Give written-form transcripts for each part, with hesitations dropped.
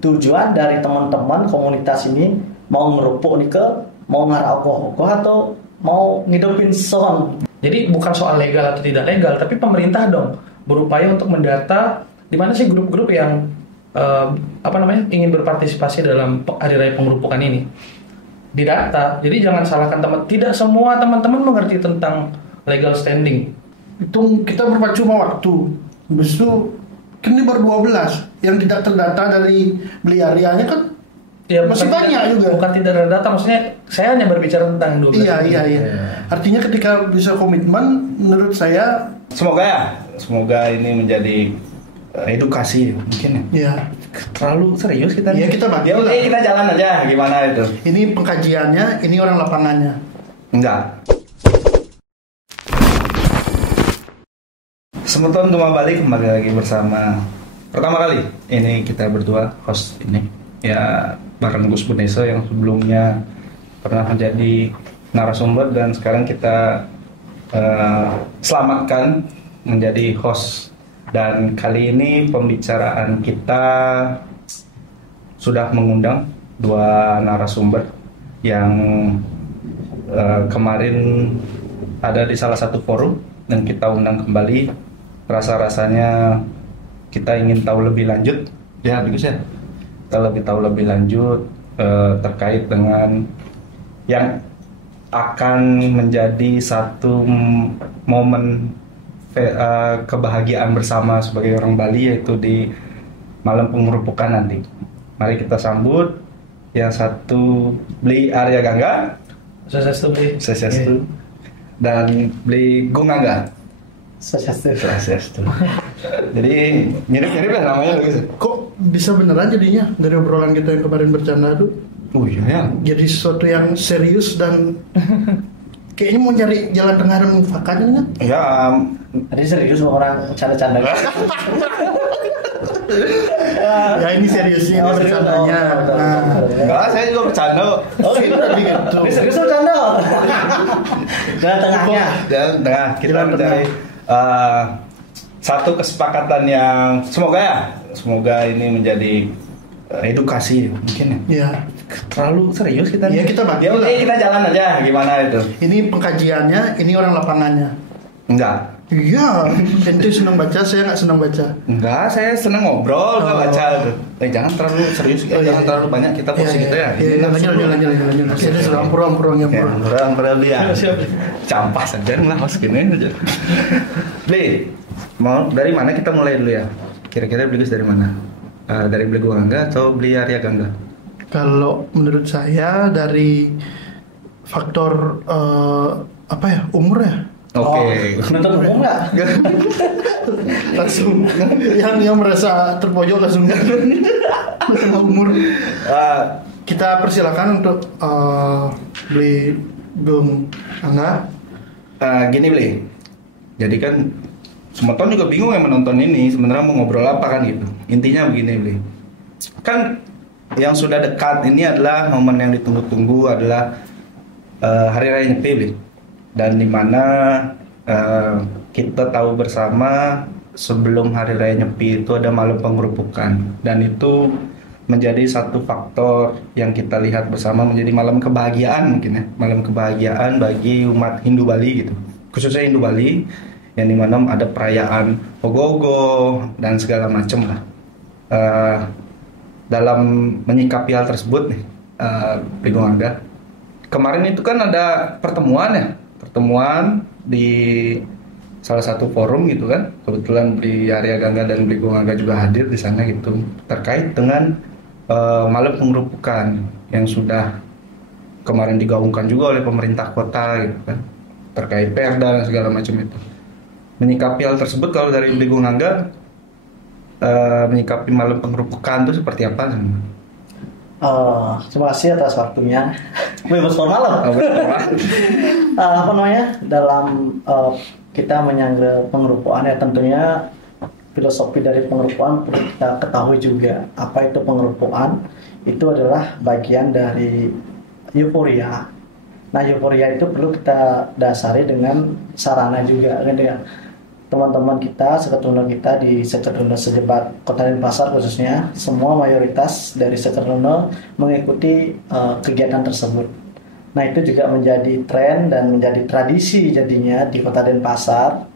tujuan dari teman-teman komunitas ini mau ngerupuk nih ke mau ngarau atau mau ngidupin sound. Jadi bukan soal legal atau tidak legal, tapi pemerintah dong berupaya untuk mendata di mana sih grup-grup yang ingin berpartisipasi dalam hari raya pengerupukan ini. Didata. Jadi jangan salahkan teman. Tidak semua teman-teman mengerti tentang legal standing. Itu kita bercuma waktu. Habis itu kan ini baru 12 yang tidak terdata dari beli areanya kan Ya, masih banyak juga. Bukan tidak ada data, maksudnya saya hanya berbicara tentang 12. Iya. Artinya ketika bisa komitmen, menurut saya semoga ini menjadi edukasi mungkin ya. Iya. Terlalu serius kita. Iya, kita bagi. Kita jalan aja gimana itu. Ini pengkajiannya, ini orang lapangannya. Enggak. Semeton Tuma Bali kembali lagi bersama pertama kali ini kita berdua host ini ya bareng Gus Buneso yang sebelumnya pernah menjadi narasumber dan sekarang kita selamatkan menjadi host. Dan kali ini pembicaraan kita sudah mengundang dua narasumber yang kemarin ada di salah satu forum dan kita undang kembali. Rasa-rasanya kita ingin tahu lebih lanjut ya Gus ya. Kita lebih tahu lebih lanjut terkait dengan yang akan menjadi satu momen kebahagiaan bersama sebagai orang Bali, yaitu di malam pengerupukan nanti. Mari kita sambut yang satu Bli Arya Gangga, Swastiastu, dan Bli Gung Angga. Swastiastu. Jadi mirip-mirip lah namanya Gus. Kok bisa beneran jadinya dari obrolan kita yang kemarin bercanda tuh? Oh iya ya. Jadi sesuatu yang serius dan kayaknya mau cari jalan tengah dan mufakat kan? Ya. Tadi serius orang canda-canda. Ya ini seriusnya, ini bercandanya. Enggak, saya juga bercanda. Oh gitu. Ini serius bercanda. Jalan tengahnya. Jalan tengah. Kita mencari satu kesepakatan yang semoga ini menjadi edukasi mungkin ya. Iya. Terlalu serius kita. Iya, kita bagi. Kita jalan aja gimana itu. Ini pengkajiannya, ini orang lapangannya. Enggak. Iya, ente senang baca, saya nggak senang baca. Enggak, saya senang ngobrol, nggak baca. Jangan terlalu serius, jangan terlalu banyak kita posisi kita ya. Iya, lanjut. Saya sudah ampur-ampurnya. Ya. Campas saja lah, mas gini aja. Bli, mau dari mana kita mulai dulu ya? Kira-kira Bli Gus dari mana? Dari Bli Gung Angga atau Bli Arya Gangga? Kalau menurut saya dari faktor umur ya. Oke. Menuntut umum nggak? Langsung yang merasa terpojok langsung masalah umur. Kita persilakan untuk Bli Gung Angga. Gini Bli, jadi kan Semeton juga bingung yang menonton ini sebenarnya mau ngobrol apa kan gitu. Intinya begini Bli, kan yang sudah dekat ini adalah momen yang ditunggu-tunggu adalah Hari Raya Nyepi Bli. Dan dimana kita tahu bersama sebelum Hari Raya Nyepi itu ada malam pengerupukan, dan itu menjadi satu faktor yang kita lihat bersama menjadi malam kebahagiaan mungkin ya, malam kebahagiaan bagi umat Hindu Bali gitu, khususnya Hindu Bali, yang dimana ada perayaan Ogoh-ogoh dan segala macam lah. Dalam menyikapi hal tersebut nih, Bli Gung Angga, kemarin itu kan ada pertemuan di salah satu forum gitu kan. Kebetulan Bli Arya Gangga dan Bli Gung Angga juga hadir di sana gitu, terkait dengan malam pengerupukan yang sudah kemarin digaungkan juga oleh pemerintah kota gitu kan, terkait perda dan segala macam itu. Menyikapi hal tersebut, kalau dari Bli Gung Angga, menyikapi malam pengerupukan itu seperti apa? Terima kasih atas waktunya. Bebas formal loh. Dalam kita menyangga pengerupukan ya, tentunya filosofi dari pengerupukan perlu kita ketahui juga. Apa itu pengerupukan? Itu adalah bagian dari euforia. Nah, euforia itu perlu kita dasari dengan sarana juga kan, dengan teman-teman kita, seketurunan kita di Seketurunan Sejebat Kota Denpasar khususnya, semua mayoritas dari seketurunan mengikuti kegiatan tersebut. Nah, itu juga menjadi tren dan menjadi tradisi jadinya di Kota Denpasar,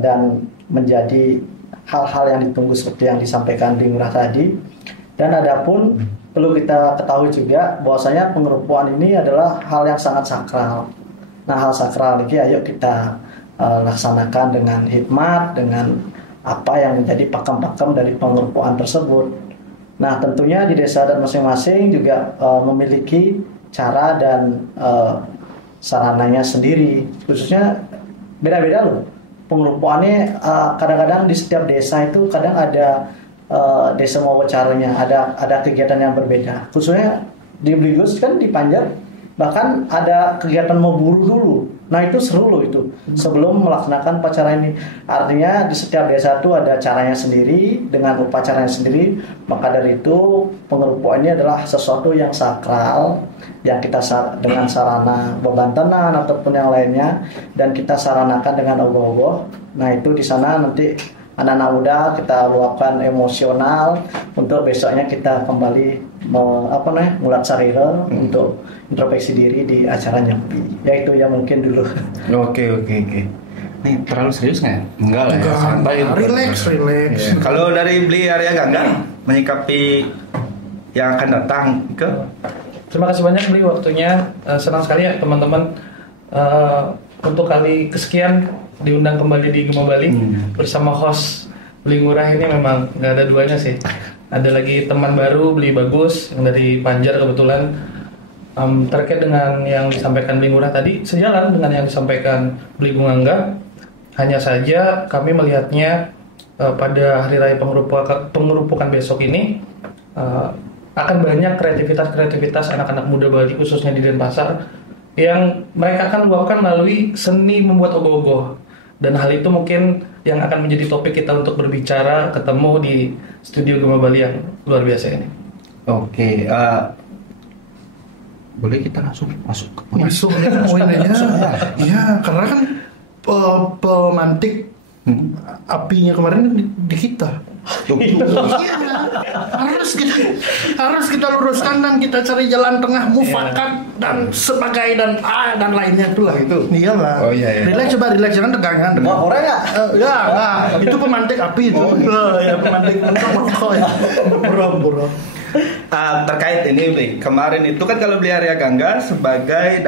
dan menjadi hal-hal yang ditunggu seperti yang disampaikan di Ngurah tadi. Dan adapun perlu kita ketahui juga bahwasanya pengerupuan ini adalah hal yang sangat sakral. Nah, hal sakral ini ayo kita laksanakan dengan hikmat, dengan apa yang menjadi pakem-pakem dari pengerupuan tersebut. Nah, tentunya di desa adat masing-masing juga memiliki cara dan sarananya sendiri, khususnya beda-beda loh. Pengerupuannya kadang-kadang di setiap desa itu kadang ada desa mau caranya, ada kegiatan yang berbeda. Khususnya di Bligus kan di Panjar bahkan ada kegiatan mau buru dulu. Nah, itu seru loh itu sebelum melaksanakan upacara ini. Artinya di setiap desa itu ada caranya sendiri dengan upacaranya sendiri. Maka dari itu pengerupuan ini adalah sesuatu yang sakral yang kita dengan sarana bebantenan ataupun yang lainnya, dan kita saranakan dengan ogoh-ogoh. Nah, itu di sana nanti anak-anak muda kita luapkan emosional untuk besoknya kita kembali mulat sarira untuk introspeksi diri di acara Nyepi. Ya, itu ya mungkin dulu. Oke. Ini terlalu serius nggak ya? Enggak lah ya, santai. Relax. Ya. Kalau dari Beli Arya Gangga menyikapi yang akan datang ke. Terima kasih banyak Beli waktunya. Senang sekali ya teman-teman, untuk kali kesekian diundang kembali di Gema Bali bersama host Beli Ngurah. Ini memang nggak ada duanya sih. Ada lagi teman baru Beli Bagus yang dari Panjar kebetulan. Terkait dengan yang disampaikan Beli Ngurah tadi sejalan dengan yang disampaikan Beli Gungangga. Hanya saja kami melihatnya pada hari raya pengerupukan besok ini akan banyak kreativitas anak-anak muda Bali khususnya di Denpasar yang mereka akan luapkan melalui seni membuat ogoh-ogoh. Dan hal itu mungkin yang akan menjadi topik kita untuk berbicara ketemu di studio Gema Bali yang luar biasa ini. Oke, boleh kita langsung masuk ke poin. Masuk ya. Iya, karena kan pemantik apinya kemarin di kita. harus kita luruskan dan kita cari jalan tengah mufakat dan sebagai dan lainnya itulah itu. Iyalah. Oh iya. Relax, jangan tegang. Mau korek nggak? Itu pemantik api itu. Ya pemantik merokok ya. Buruk. Terkait ini kemarin itu kan kalau Beli Arya Gangga sebagai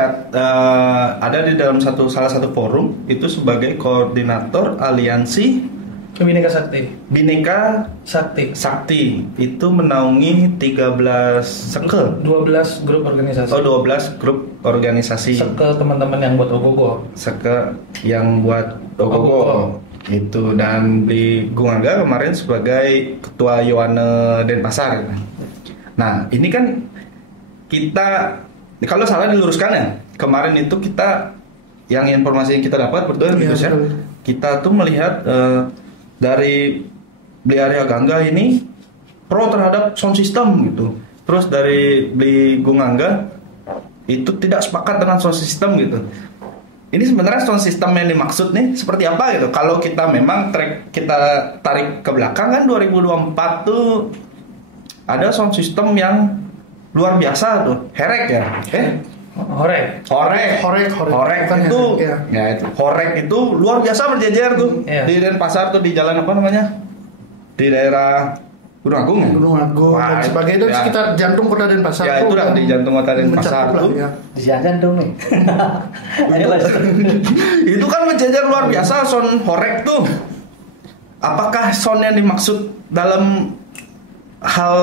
ada di dalam salah satu forum itu sebagai koordinator aliansi Bhinneka Sakti itu menaungi 13 sekel 12 grup organisasi. 12 grup organisasi. Sekel teman-teman yang buat ogoh-ogoh. Itu, dan di Gungangga kemarin sebagai ketua Yohane Denpasar. Nah, ini kan kita kalau salah diluruskan ya. Kemarin itu kita yang informasi yang kita dapat berdua kita tuh melihat dari Beli Arya Gangga ini pro terhadap sound system gitu. Terus dari Beli Gungangga itu tidak sepakat dengan sound system gitu. Ini sebenarnya sound system yang dimaksud nih seperti apa gitu. Kalau kita memang kita tarik ke belakang kan 2024 tuh ada sound system yang luar biasa tuh. Herek ya. Horek itu ya itu Horek itu luar biasa berjejer tuh di Denpasar tuh, di jalan apa namanya, di daerah Gunung Agung dan sebagainya itu sekitar jantung kota Denpasar ya, itu di jantung kota Denpasar tuh di jantung nih. Itu kan berjejer luar biasa sound Horek tuh. Apakah sound yang dimaksud dalam hal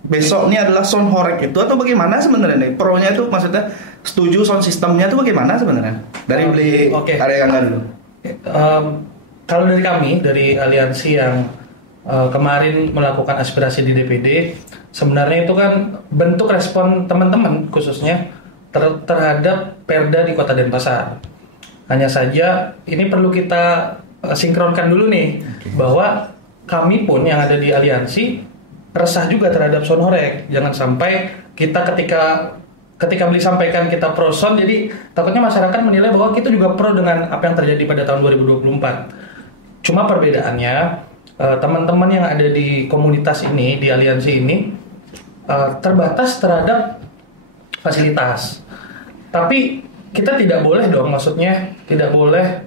besok ini adalah sound Horek itu atau bagaimana sebenarnya nih? Pro-nya itu maksudnya setuju sound sistemnya itu bagaimana sebenarnya? Dari Beli Arya Gangga dulu. Kalau dari kami, dari aliansi yang kemarin melakukan aspirasi di DPD, sebenarnya itu kan bentuk respon teman-teman khususnya terhadap Perda di Kota Denpasar. Hanya saja ini perlu kita sinkronkan dulu nih, bahwa kami pun yang ada di aliansi resah juga terhadap sound Horek. Jangan sampai kita ketika ketika beli sampaikan kita pro sound, jadi takutnya masyarakat menilai bahwa kita juga pro dengan apa yang terjadi pada tahun 2024. Cuma perbedaannya teman-teman yang ada di komunitas ini, di aliansi ini terbatas terhadap fasilitas. Tapi kita tidak boleh dong, maksudnya tidak boleh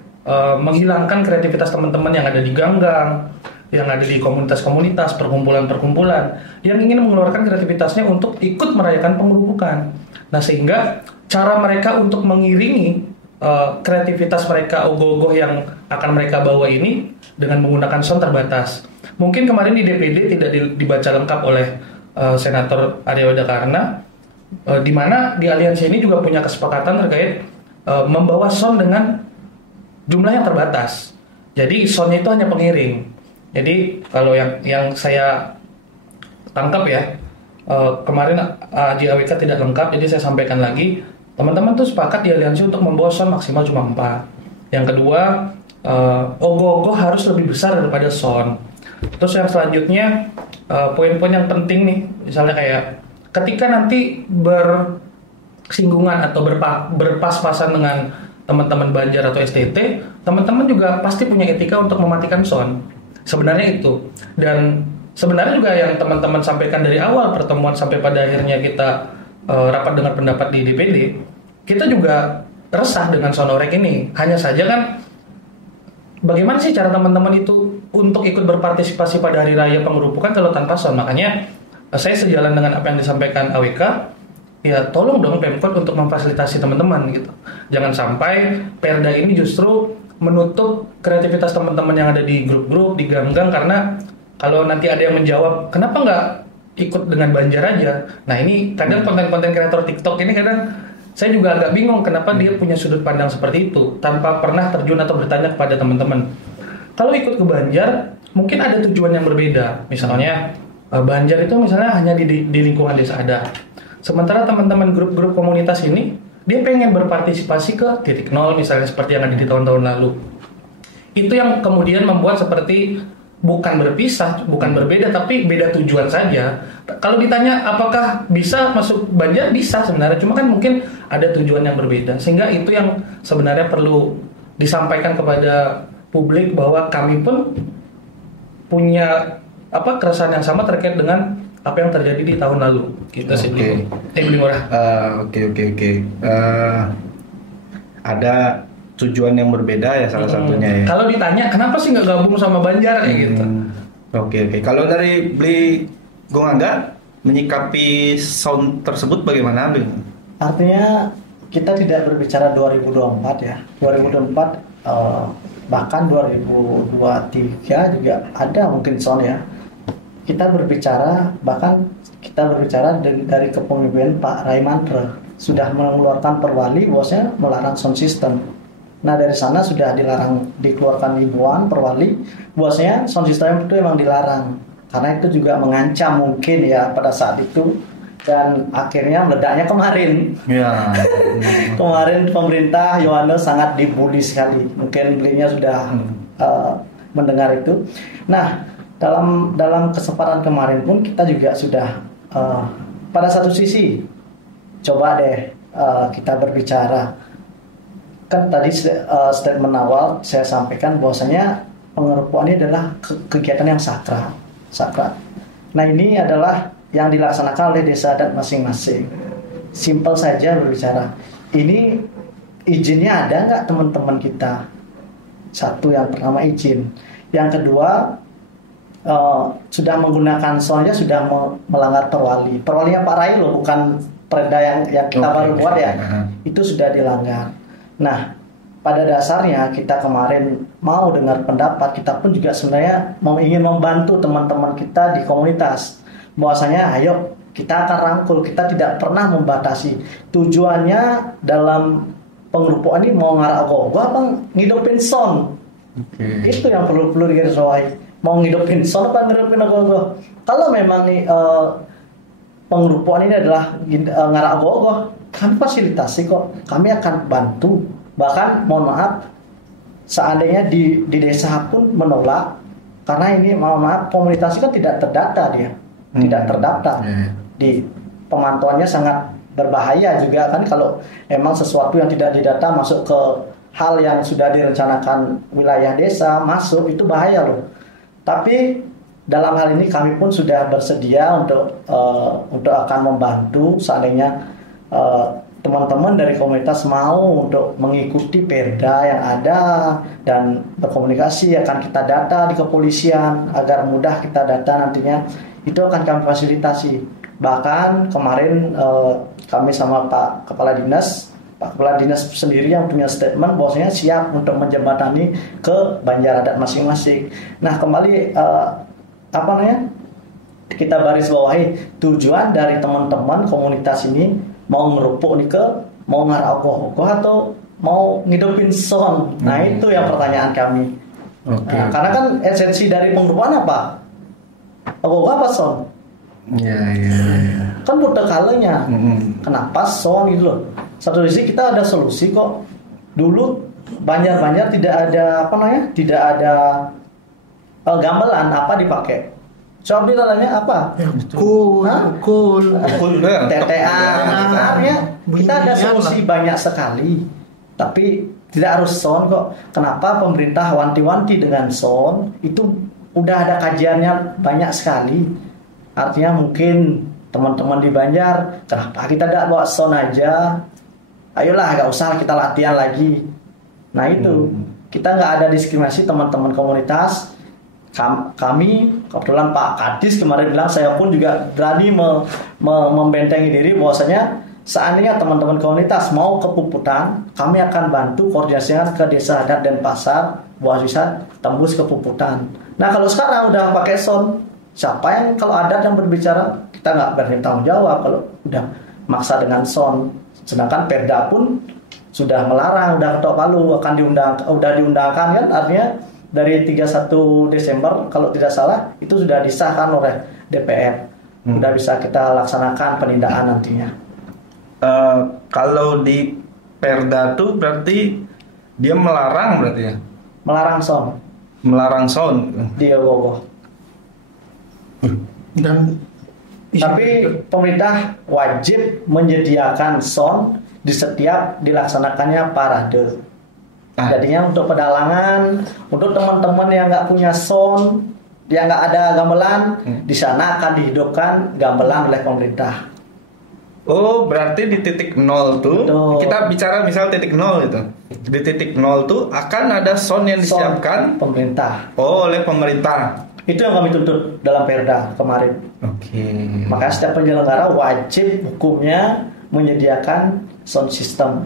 menghilangkan kreativitas teman-teman yang ada di ganggang, yang ada di komunitas-komunitas, perkumpulan-perkumpulan yang ingin mengeluarkan kreativitasnya untuk ikut merayakan pengerupukan. Nah, sehingga cara mereka untuk mengiringi kreativitas mereka, ogoh-ogoh yang akan mereka bawa ini dengan menggunakan sound terbatas. Mungkin kemarin di DPD tidak dibaca lengkap oleh Senator Arya Weda Karna, di mana di aliansi ini juga punya kesepakatan terkait membawa sound dengan jumlah yang terbatas. Jadi soundnya itu hanya pengiring. Jadi kalau yang saya tangkap ya, kemarin di AWK tidak lengkap, jadi saya sampaikan lagi, teman-teman tuh sepakat di aliansi untuk membawa sound maksimal cuma 4. Yang kedua, ogoh-ogoh harus lebih besar daripada sound. Terus yang selanjutnya, poin-poin yang penting nih, misalnya kayak ketika nanti bersinggungan atau berpas-pasan dengan teman-teman Banjar atau STT, teman-teman juga pasti punya etika untuk mematikan sound. Sebenarnya itu. Dan sebenarnya juga yang teman-teman sampaikan dari awal pertemuan sampai pada akhirnya kita rapat dengan pendapat di DPD, kita juga resah dengan sonorek ini. Hanya saja kan, bagaimana sih cara teman-teman itu untuk ikut berpartisipasi pada hari raya pengerupukan kalau tanpa sound? Makanya saya sejalan dengan apa yang disampaikan AWK, ya tolong dong Pemkot untuk memfasilitasi teman-teman gitu. Jangan sampai Perda ini justru menutup kreativitas teman-teman yang ada di grup-grup, di gang-gang, karena kalau nanti ada yang menjawab, kenapa nggak ikut dengan Banjar aja? Nah ini kadang konten-konten kreator TikTok ini kadang saya juga agak bingung kenapa dia punya sudut pandang seperti itu tanpa pernah terjun atau bertanya kepada teman-teman. Kalau ikut ke Banjar, mungkin ada tujuan yang berbeda. Misalnya Banjar itu misalnya hanya di lingkungan desa ada. Sementara teman-teman grup-grup komunitas ini, dia pengen berpartisipasi ke titik nol misalnya seperti yang ada di tahun-tahun lalu. Itu yang kemudian membuat seperti bukan berpisah, bukan berbeda, tapi beda tujuan saja. Kalau ditanya apakah bisa masuk Banjar, bisa sebenarnya. Cuma kan mungkin ada tujuan yang berbeda. Sehingga itu yang sebenarnya perlu disampaikan kepada publik bahwa kami pun punya keresahan yang sama terkait dengan apa yang terjadi di tahun lalu. Kita sih beli murah. Oke. Ada tujuan yang berbeda ya salah satunya ya. Kalau ditanya kenapa sih nggak gabung sama Banjar kayak gitu. Oke. Kalau dari beli Gong Angga menyikapi sound tersebut bagaimana, Bang? Artinya kita tidak berbicara 2024 ya. 2024 bahkan 2023 juga ada mungkin sound ya. Kita berbicara dari kepemimpinan Pak Raimantre sudah mengeluarkan perwali bahwasanya melarang sound system. Nah dari sana sudah dikeluarkan himbauan perwali bahwasanya sound system itu memang dilarang karena itu juga mengancam mungkin ya pada saat itu, dan akhirnya meledaknya kemarin. Ya. Kemarin pemerintah Yohanes sangat dibully sekali. Mungkin belinya sudah mendengar itu. Nah dalam kesempatan kemarin pun kita juga sudah pada satu sisi coba deh kita berbicara, kan tadi statement awal saya sampaikan bahwasanya pengerupuan ini adalah kegiatan yang sakral. Nah ini adalah yang dilaksanakan oleh desa adat masing-masing. Simpel saja berbicara. Ini izinnya ada nggak teman-teman kita? Satu, yang pertama izin. Yang kedua sudah menggunakan soundnya sudah melanggar perwali. Perwalinya Pak Rai loh, bukan perda yang kita baru buat ya. Itu sudah dilanggar. Nah, pada dasarnya kita kemarin mau dengar pendapat, kita pun juga sebenarnya ingin membantu teman-teman kita di komunitas. Bahwasanya ayo kita akan rangkul, kita tidak pernah membatasi. Tujuannya dalam pengerupuan ini mau ngarak ogoh apa ngidupin sound. Itu yang perlu digarisbawahi. Mau ngidupin sound apa ngidupin ogoh-ogoh. Kalau memang pengerupuan ini adalah ngarak ogoh-ogoh, kami fasilitasi kok, kami akan bantu. Bahkan mohon maaf, seandainya di desa pun menolak, karena ini mohon maaf komunitas kan tidak terdata dia, tidak terdaftar. Di pemantauannya sangat berbahaya juga kan kalau emang sesuatu yang tidak didata masuk ke hal yang sudah direncanakan wilayah desa masuk, itu bahaya loh. Tapi dalam hal ini kami pun sudah bersedia untuk akan membantu seandainya teman-teman dari komunitas mau untuk mengikuti perda yang ada dan berkomunikasi, akan kita data di kepolisian agar mudah kita data nantinya, itu akan kami fasilitasi. Bahkan kemarin kami sama Pak Kepala Dinas sendiri yang punya statement bahwasanya siap untuk menjembatani ke Banjar Adat masing-masing. Nah kembali kita baris bawahi tujuan dari teman-teman komunitas ini mau ngerupuk nih mau ngarah-ogoh atau mau ngidupin son. Nah itu yang pertanyaan kami. Oke. Nah, karena kan esensi dari pengerupukan apa? Ogoh apa son? Ya. Kan butuh kalanya. Kenapa son gitu loh? Satu sisi kita ada solusi kok. Dulu Banjar tidak ada tidak ada gamelan apa dipakai. Coba ditanya apa? Cool. TTA. Artinya kita ada solusi banyak sekali. Tapi tidak harus sound kok. Kenapa pemerintah wanti-wanti dengan sound? Itu udah ada kajiannya banyak sekali. Artinya mungkin teman-teman di Banjar, kenapa kita tidak bawa sound aja? Ayolah, gak usah kita latihan lagi. Nah itu, kita nggak ada diskriminasi teman-teman komunitas. Kami kebetulan Pak Kadis kemarin bilang, saya pun juga berani membentengi diri bahwasanya seandainya teman-teman komunitas mau ke Puputan, kami akan bantu koordinasinya ke Desa Adat dan Pasar buat bisa tembus ke Puputan. Nah kalau sekarang udah pakai sound, siapa yang kalau adat yang berbicara, kita nggak berani tanggung jawab kalau udah maksa dengan sound. Sedangkan Perda pun sudah melarang, udah ketok palu, udah diundangkan kan, artinya dari 31 Desember kalau tidak salah itu sudah disahkan oleh DPR. Sudah bisa kita laksanakan penindaan nantinya. Kalau di Perda tuh berarti dia melarang berarti ya? Melarang sound. Melarang sound. Di Ogoh. Dan tapi pemerintah wajib menyediakan sound di setiap dilaksanakannya parade. Jadinya untuk pedalangan, untuk teman-teman yang nggak punya sound, yang nggak ada gamelan, di sana akan dihidupkan gamelan oleh pemerintah. Oh, berarti di titik nol tuh, Betul. kita bicara misal titik nol itu. Di titik nol tuh akan ada sound yang disiapkan pemerintah. oleh pemerintah. Itu yang kami tuntut dalam Perda kemarin. Oke. Maka setiap penyelenggara wajib hukumnya menyediakan sound system.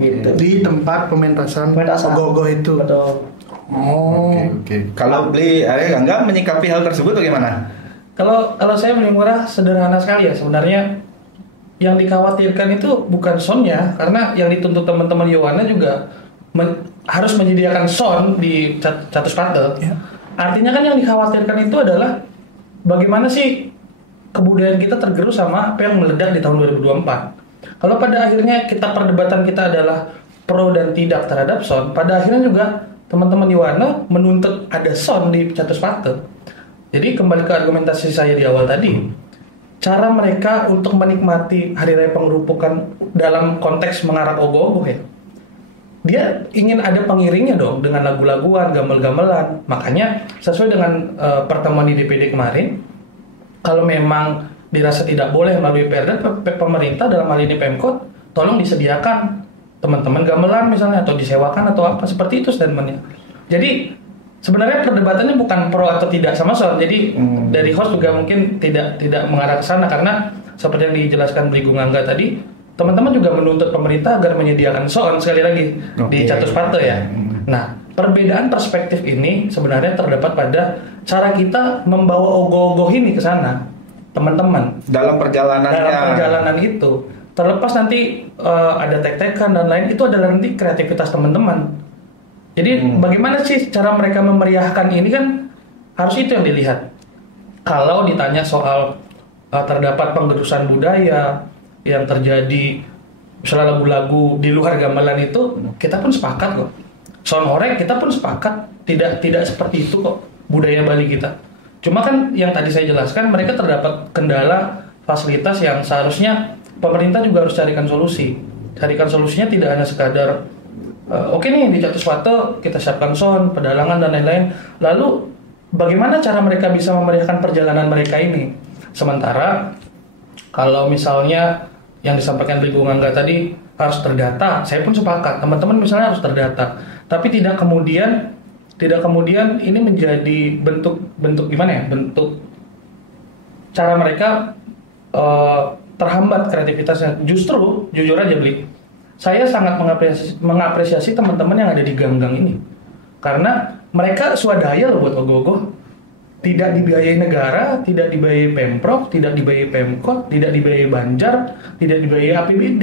Gitu. di tempat pementasan Pementasan. Ogoh itu. Betul. Oh. Oke. Kalau beli enggak menyikapi hal tersebut bagaimana? Kalau saya beli murah sederhana sekali ya sebenarnya. Yang dikhawatirkan itu bukan soundnya, karena yang dituntut teman-teman Yowana juga harus menyediakan sound di Catus Pate. Ya. Artinya kan yang dikhawatirkan itu adalah bagaimana sih kebudayaan kita tergerus sama apa yang meledak di tahun 2024. Kalau pada akhirnya perdebatan kita adalah pro dan tidak terhadap sound, pada akhirnya juga teman-teman Yowana menuntut ada sound di Catus Pate. Jadi kembali ke argumentasi saya di awal tadi, cara mereka untuk menikmati Hari Raya Pengerupukan dalam konteks mengarak ogoh-ogoh ya, dia ingin ada pengiringnya dong dengan lagu-laguan, gamel-gamelan. Makanya sesuai dengan pertemuan di DPD kemarin, kalau memang dirasa tidak boleh melalui Perda, pemerintah dalam hal ini Pemkot, tolong disediakan teman-teman gamelan misalnya, atau disewakan atau apa, seperti itu statementnya. Jadi sebenarnya perdebatannya bukan pro atau tidak sama sound. Jadi dari host juga mungkin tidak mengarah ke sana, karena seperti yang dijelaskan Bligung Angga tadi, teman-teman juga menuntut pemerintah agar menyediakan sound sekali lagi di Catus Pate ya. Nah, perbedaan perspektif ini sebenarnya terdapat pada cara kita membawa ogoh-ogoh ini ke sana, teman-teman. Dalam perjalanan itu, terlepas nanti ada tek-tekan dan lain, itu adalah nanti kreativitas teman-teman. Jadi bagaimana sih cara mereka memeriahkan ini, kan harus itu yang dilihat. Kalau ditanya soal terdapat penggerusan budaya yang terjadi, misalnya lagu-lagu di luar gamelan itu, kita pun sepakat kok. Sound horeg kita pun sepakat, tidak seperti itu kok budaya Bali kita. Cuma kan yang tadi saya jelaskan, mereka terdapat kendala fasilitas yang seharusnya pemerintah juga harus carikan solusi. Carikan solusinya tidak hanya sekadar oke nih di Catu Suwate kita siapkan sound, pedalangan dan lain-lain. Lalu bagaimana cara mereka bisa memeriahkan perjalanan mereka ini? Sementara kalau misalnya yang disampaikan Bli Gangga tadi harus terdata, saya pun sepakat. Teman-teman misalnya harus terdata, tapi tidak kemudian ini menjadi bentuk gimana ya? Bentuk cara mereka terhambat kreativitasnya. Justru jujur aja Bli, saya sangat mengapresiasi teman-teman yang ada di gang-gang ini, karena mereka swadaya loh buat ogoh-ogoh. Tidak dibiayai negara, tidak dibiayai Pemprov, tidak dibiayai Pemkot, tidak dibiayai Banjar, tidak dibiayai APBD.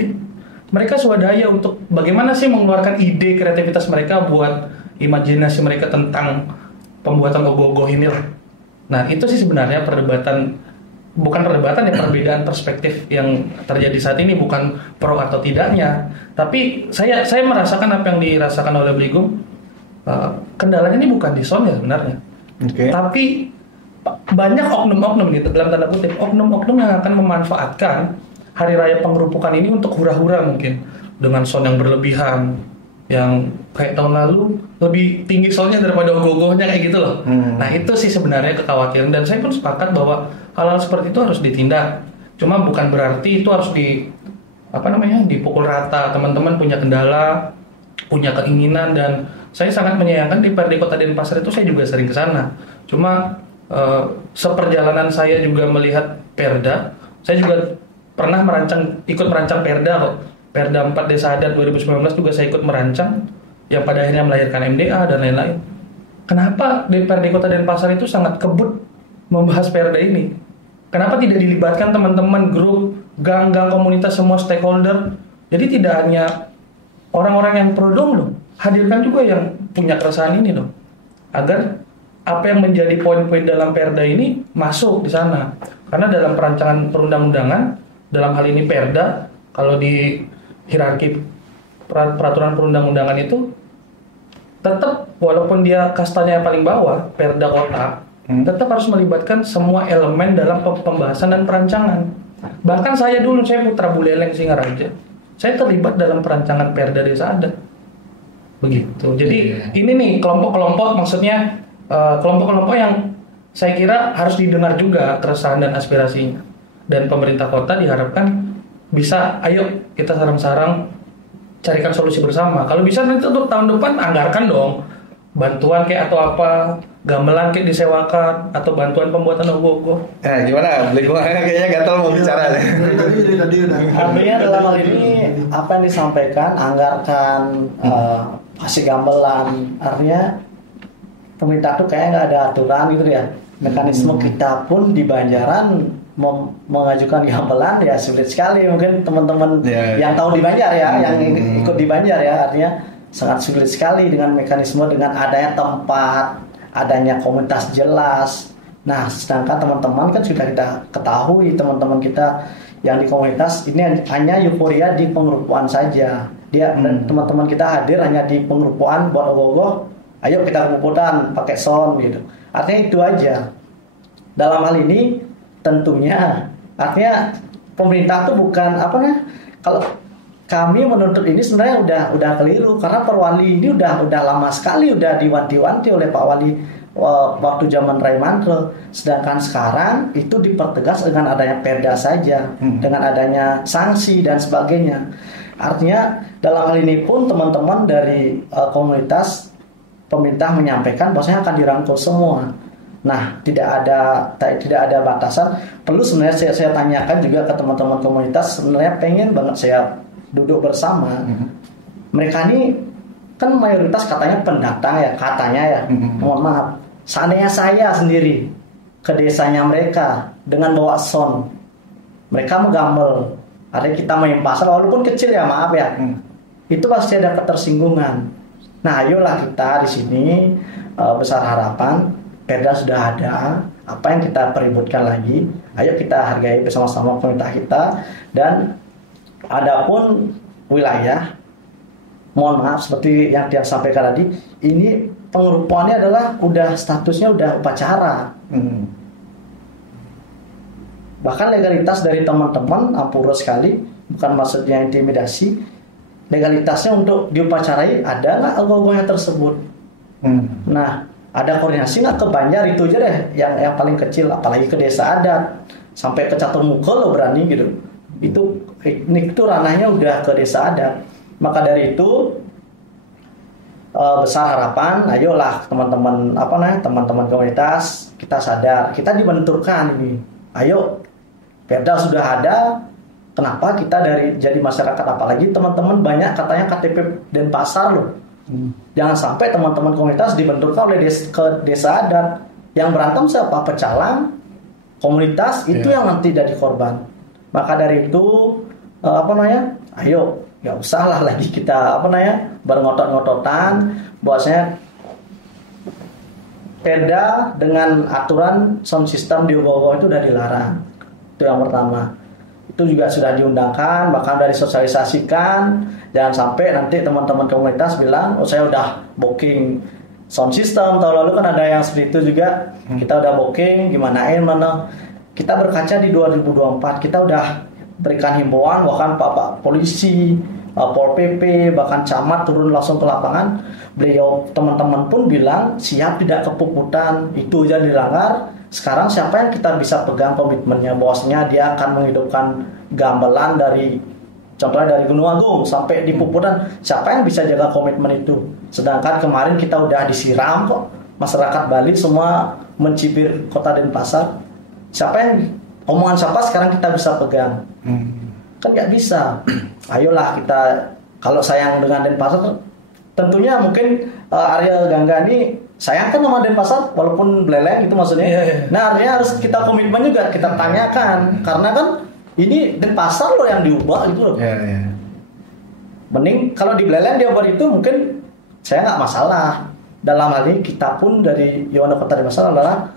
Mereka swadaya untuk bagaimana sih mengeluarkan ide kreativitas mereka buat imajinasi mereka tentang pembuatan ogoh-ogoh ini lah. Nah itu sih sebenarnya perbedaan perspektif yang terjadi saat ini, bukan pro atau tidaknya. Tapi saya merasakan apa yang dirasakan oleh Bli Gung. Kendalanya ini bukan di sound ya sebenarnya. Tapi banyak oknum-oknum gitu, dalam tanda kutip, oknum-oknum yang akan memanfaatkan hari raya pengerupukan ini untuk hura-hura mungkin dengan sound yang berlebihan, yang kayak tahun lalu lebih tinggi soundnya daripada ogoh-ogohnya kayak gitu loh. Nah itu sih sebenarnya kekhawatiran, dan saya pun sepakat bahwa hal-hal seperti itu harus ditindak. Cuma bukan berarti itu harus dipukul rata. Teman-teman punya kendala, punya keinginan, dan saya sangat menyayangkan di PRD Kota Denpasar itu saya juga sering ke sana. Cuma seperjalanan saya juga melihat Perda, saya juga pernah ikut merancang Perda kok. Perda 4 Desa Adat 2019 juga saya ikut merancang, yang pada akhirnya melahirkan MDA dan lain-lain. Kenapa DPRD Kota Denpasar itu sangat kebut membahas Perda ini? Kenapa tidak dilibatkan teman-teman grup, gang-gang komunitas, semua stakeholder? Jadi tidak hanya orang-orang yang pro dong loh, hadirkan juga yang punya keresahan ini dong, agar apa yang menjadi poin-poin dalam Perda ini masuk di sana. Karena dalam perancangan perundang-undangan, dalam hal ini Perda, kalau di hierarki peraturan perundang-undangan itu tetap, walaupun dia kastanya yang paling bawah, Perda kota, tetap harus melibatkan semua elemen dalam pembahasan dan perancangan. Bahkan saya Putra Buleleng Singaraja, saya terlibat dalam perancangan Perda Desa Adat. Begitu. Jadi ini nih kelompok-kelompok, maksudnya kelompok-kelompok yang saya kira harus didengar juga keresahan dan aspirasinya. Dan pemerintah kota diharapkan bisa, ayo kita sarang-sarang carikan solusi bersama. Kalau bisa nanti untuk tahun depan anggarkan dong bantuan kayak atau apa, gamelan kayak disewakan, atau bantuan pembuatan ogoh-ogoh. Gimana? Bli Gung kayaknya gatel mau bicara. Tadi udah. Artinya dalam hal ini apa yang disampaikan, anggarkan, kasih gamelan, artinya pemerintah tuh kayak nggak ada aturan gitu ya. Mekanisme kita pun di Banjaran mengajukan gamelan ya sulit sekali. Mungkin teman-teman yang tahu di Banjar ya, yang ikut di Banjar ya, artinya sangat sulit sekali dengan mekanisme, dengan adanya tempat, adanya komunitas jelas. Nah, sedangkan teman-teman kan sudah kita ketahui, teman-teman kita yang di komunitas ini hanya euforia di pengerupuan saja. Dan teman-teman kita hadir hanya di pengerupuan buat ogoh-ogoh, ayo kita kumpulan pakai sound gitu. Artinya itu aja. Dalam hal ini tentunya artinya pemerintah tuh bukan kalau kami menuntut ini sebenarnya udah keliru, karena Perwali ini udah lama sekali udah diwanti-wanti oleh Pak Wali waktu zaman Rai Mandro. Sedangkan sekarang itu dipertegas dengan adanya Perda saja, dengan adanya sanksi dan sebagainya. Artinya dalam hal ini pun teman-teman dari komunitas, pemerintah menyampaikan bahwasanya akan dirangkul semua. Nah, tidak ada batasan. Perlu sebenarnya saya tanyakan juga ke teman-teman komunitas, sebenarnya pengen banget saya duduk bersama. Mereka ini kan mayoritas katanya pendatang ya, mohon maaf. Seandainya saya sendiri ke desanya mereka dengan bawa sound, mereka menggamel, artinya kita main pasar walaupun kecil ya, maaf ya, itu pasti ada ketersinggungan. Nah, ayolah kita di sini besar harapan. Perda sudah ada, apa yang kita peributkan lagi? Ayo kita hargai bersama-sama pemerintah kita. Dan adapun wilayah, mohon maaf seperti yang dia sampaikan tadi, ini pengerupuannya adalah statusnya udah upacara. Bahkan legalitas dari teman-teman ampura sekali, bukan maksudnya intimidasi. Legalitasnya untuk diupacarai ada nggak ogoh-ogohnya tersebut? Nah, ada koordinasi nggak ke Banjar itu aja deh, yang paling kecil, apalagi ke desa adat, sampai ke Catur Muka lo berani gitu. Itu ranahnya udah ke desa adat. Maka dari itu besar harapan, ayolah teman-teman komunitas, kita sadar, kita dibenturkan ini. Ayo, Perda sudah ada, kenapa kita jadi masyarakat, apalagi teman-teman banyak katanya KTP Denpasar loh. Jangan sampai teman-teman komunitas dibenturkan oleh ke desa adat. Yang berantem siapa? Pecalang, komunitas itu yang nanti jadi korban. Maka dari itu ayo nggak usahlah lagi kita berengotot-ngototan bahwasanya Perda dengan aturan sound system di ogoh-ogoh itu udah dilarang. Itu yang pertama. Itu juga sudah diundangkan, bahkan dari sosialisasikan. Jangan sampai nanti teman-teman komunitas bilang, saya udah booking sound system. Tahun lalu kan ada yang seperti itu juga. Kita udah booking, mana. Kita berkaca di 2024, kita udah berikan himbauan, bahkan Pak polisi, Pol PP, bahkan camat turun langsung ke lapangan. Beliau, teman-teman pun bilang siap tidak kepuputan, itu aja dilanggar. Sekarang siapa yang kita bisa pegang komitmennya, bahwasanya dia akan menghidupkan gamelan contohnya dari Gunung Agung sampai di Puputan, siapa yang bisa jaga komitmen itu? Sedangkan kemarin kita udah disiram kok, masyarakat Bali semua mencibir kota Denpasar. Omongan siapa sekarang kita bisa pegang? Kan nggak bisa. Ayolah kita, kalau sayang dengan Denpasar, tentunya mungkin Arya Gangga ini sayang kan sama Denpasar walaupun beleleng itu maksudnya. Nah artinya harus kita komitmen juga, kita tanyakan, karena kan ini Denpasar loh yang diubah gitu loh. Mending kalau di beleleng dia buat itu mungkin saya nggak masalah. Dalam hal ini kita pun dari Yono Kota Denpasar adalah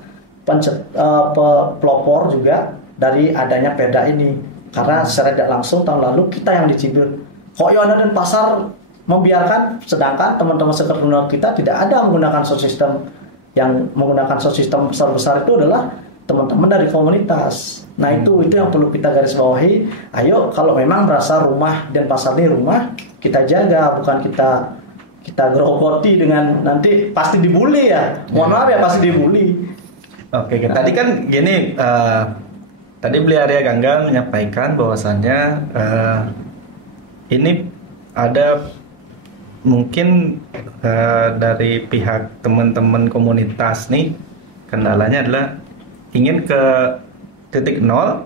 pelopor juga dari adanya Perda ini. Karena secara tidak langsung tahun lalu kita yang dicibir. Kok Yono Denpasar membiarkan, sedangkan teman-teman sekretariat kita tidak ada menggunakan sound system. Yang menggunakan sound system besar-besar itu adalah teman-teman dari komunitas. Nah itu yang perlu kita garis bawahi. Ayo kalau memang merasa rumah Denpasar ini rumah, kita jaga, bukan kita gerogoti dengan nanti pasti dibully ya. Mohon maaf ya, pasti dibully. Oke, tadi kan gini, tadi beliau Arya Gangga menyampaikan bahwasannya ini ada mungkin dari pihak teman-teman komunitas nih, kendalanya adalah ingin ke titik nol.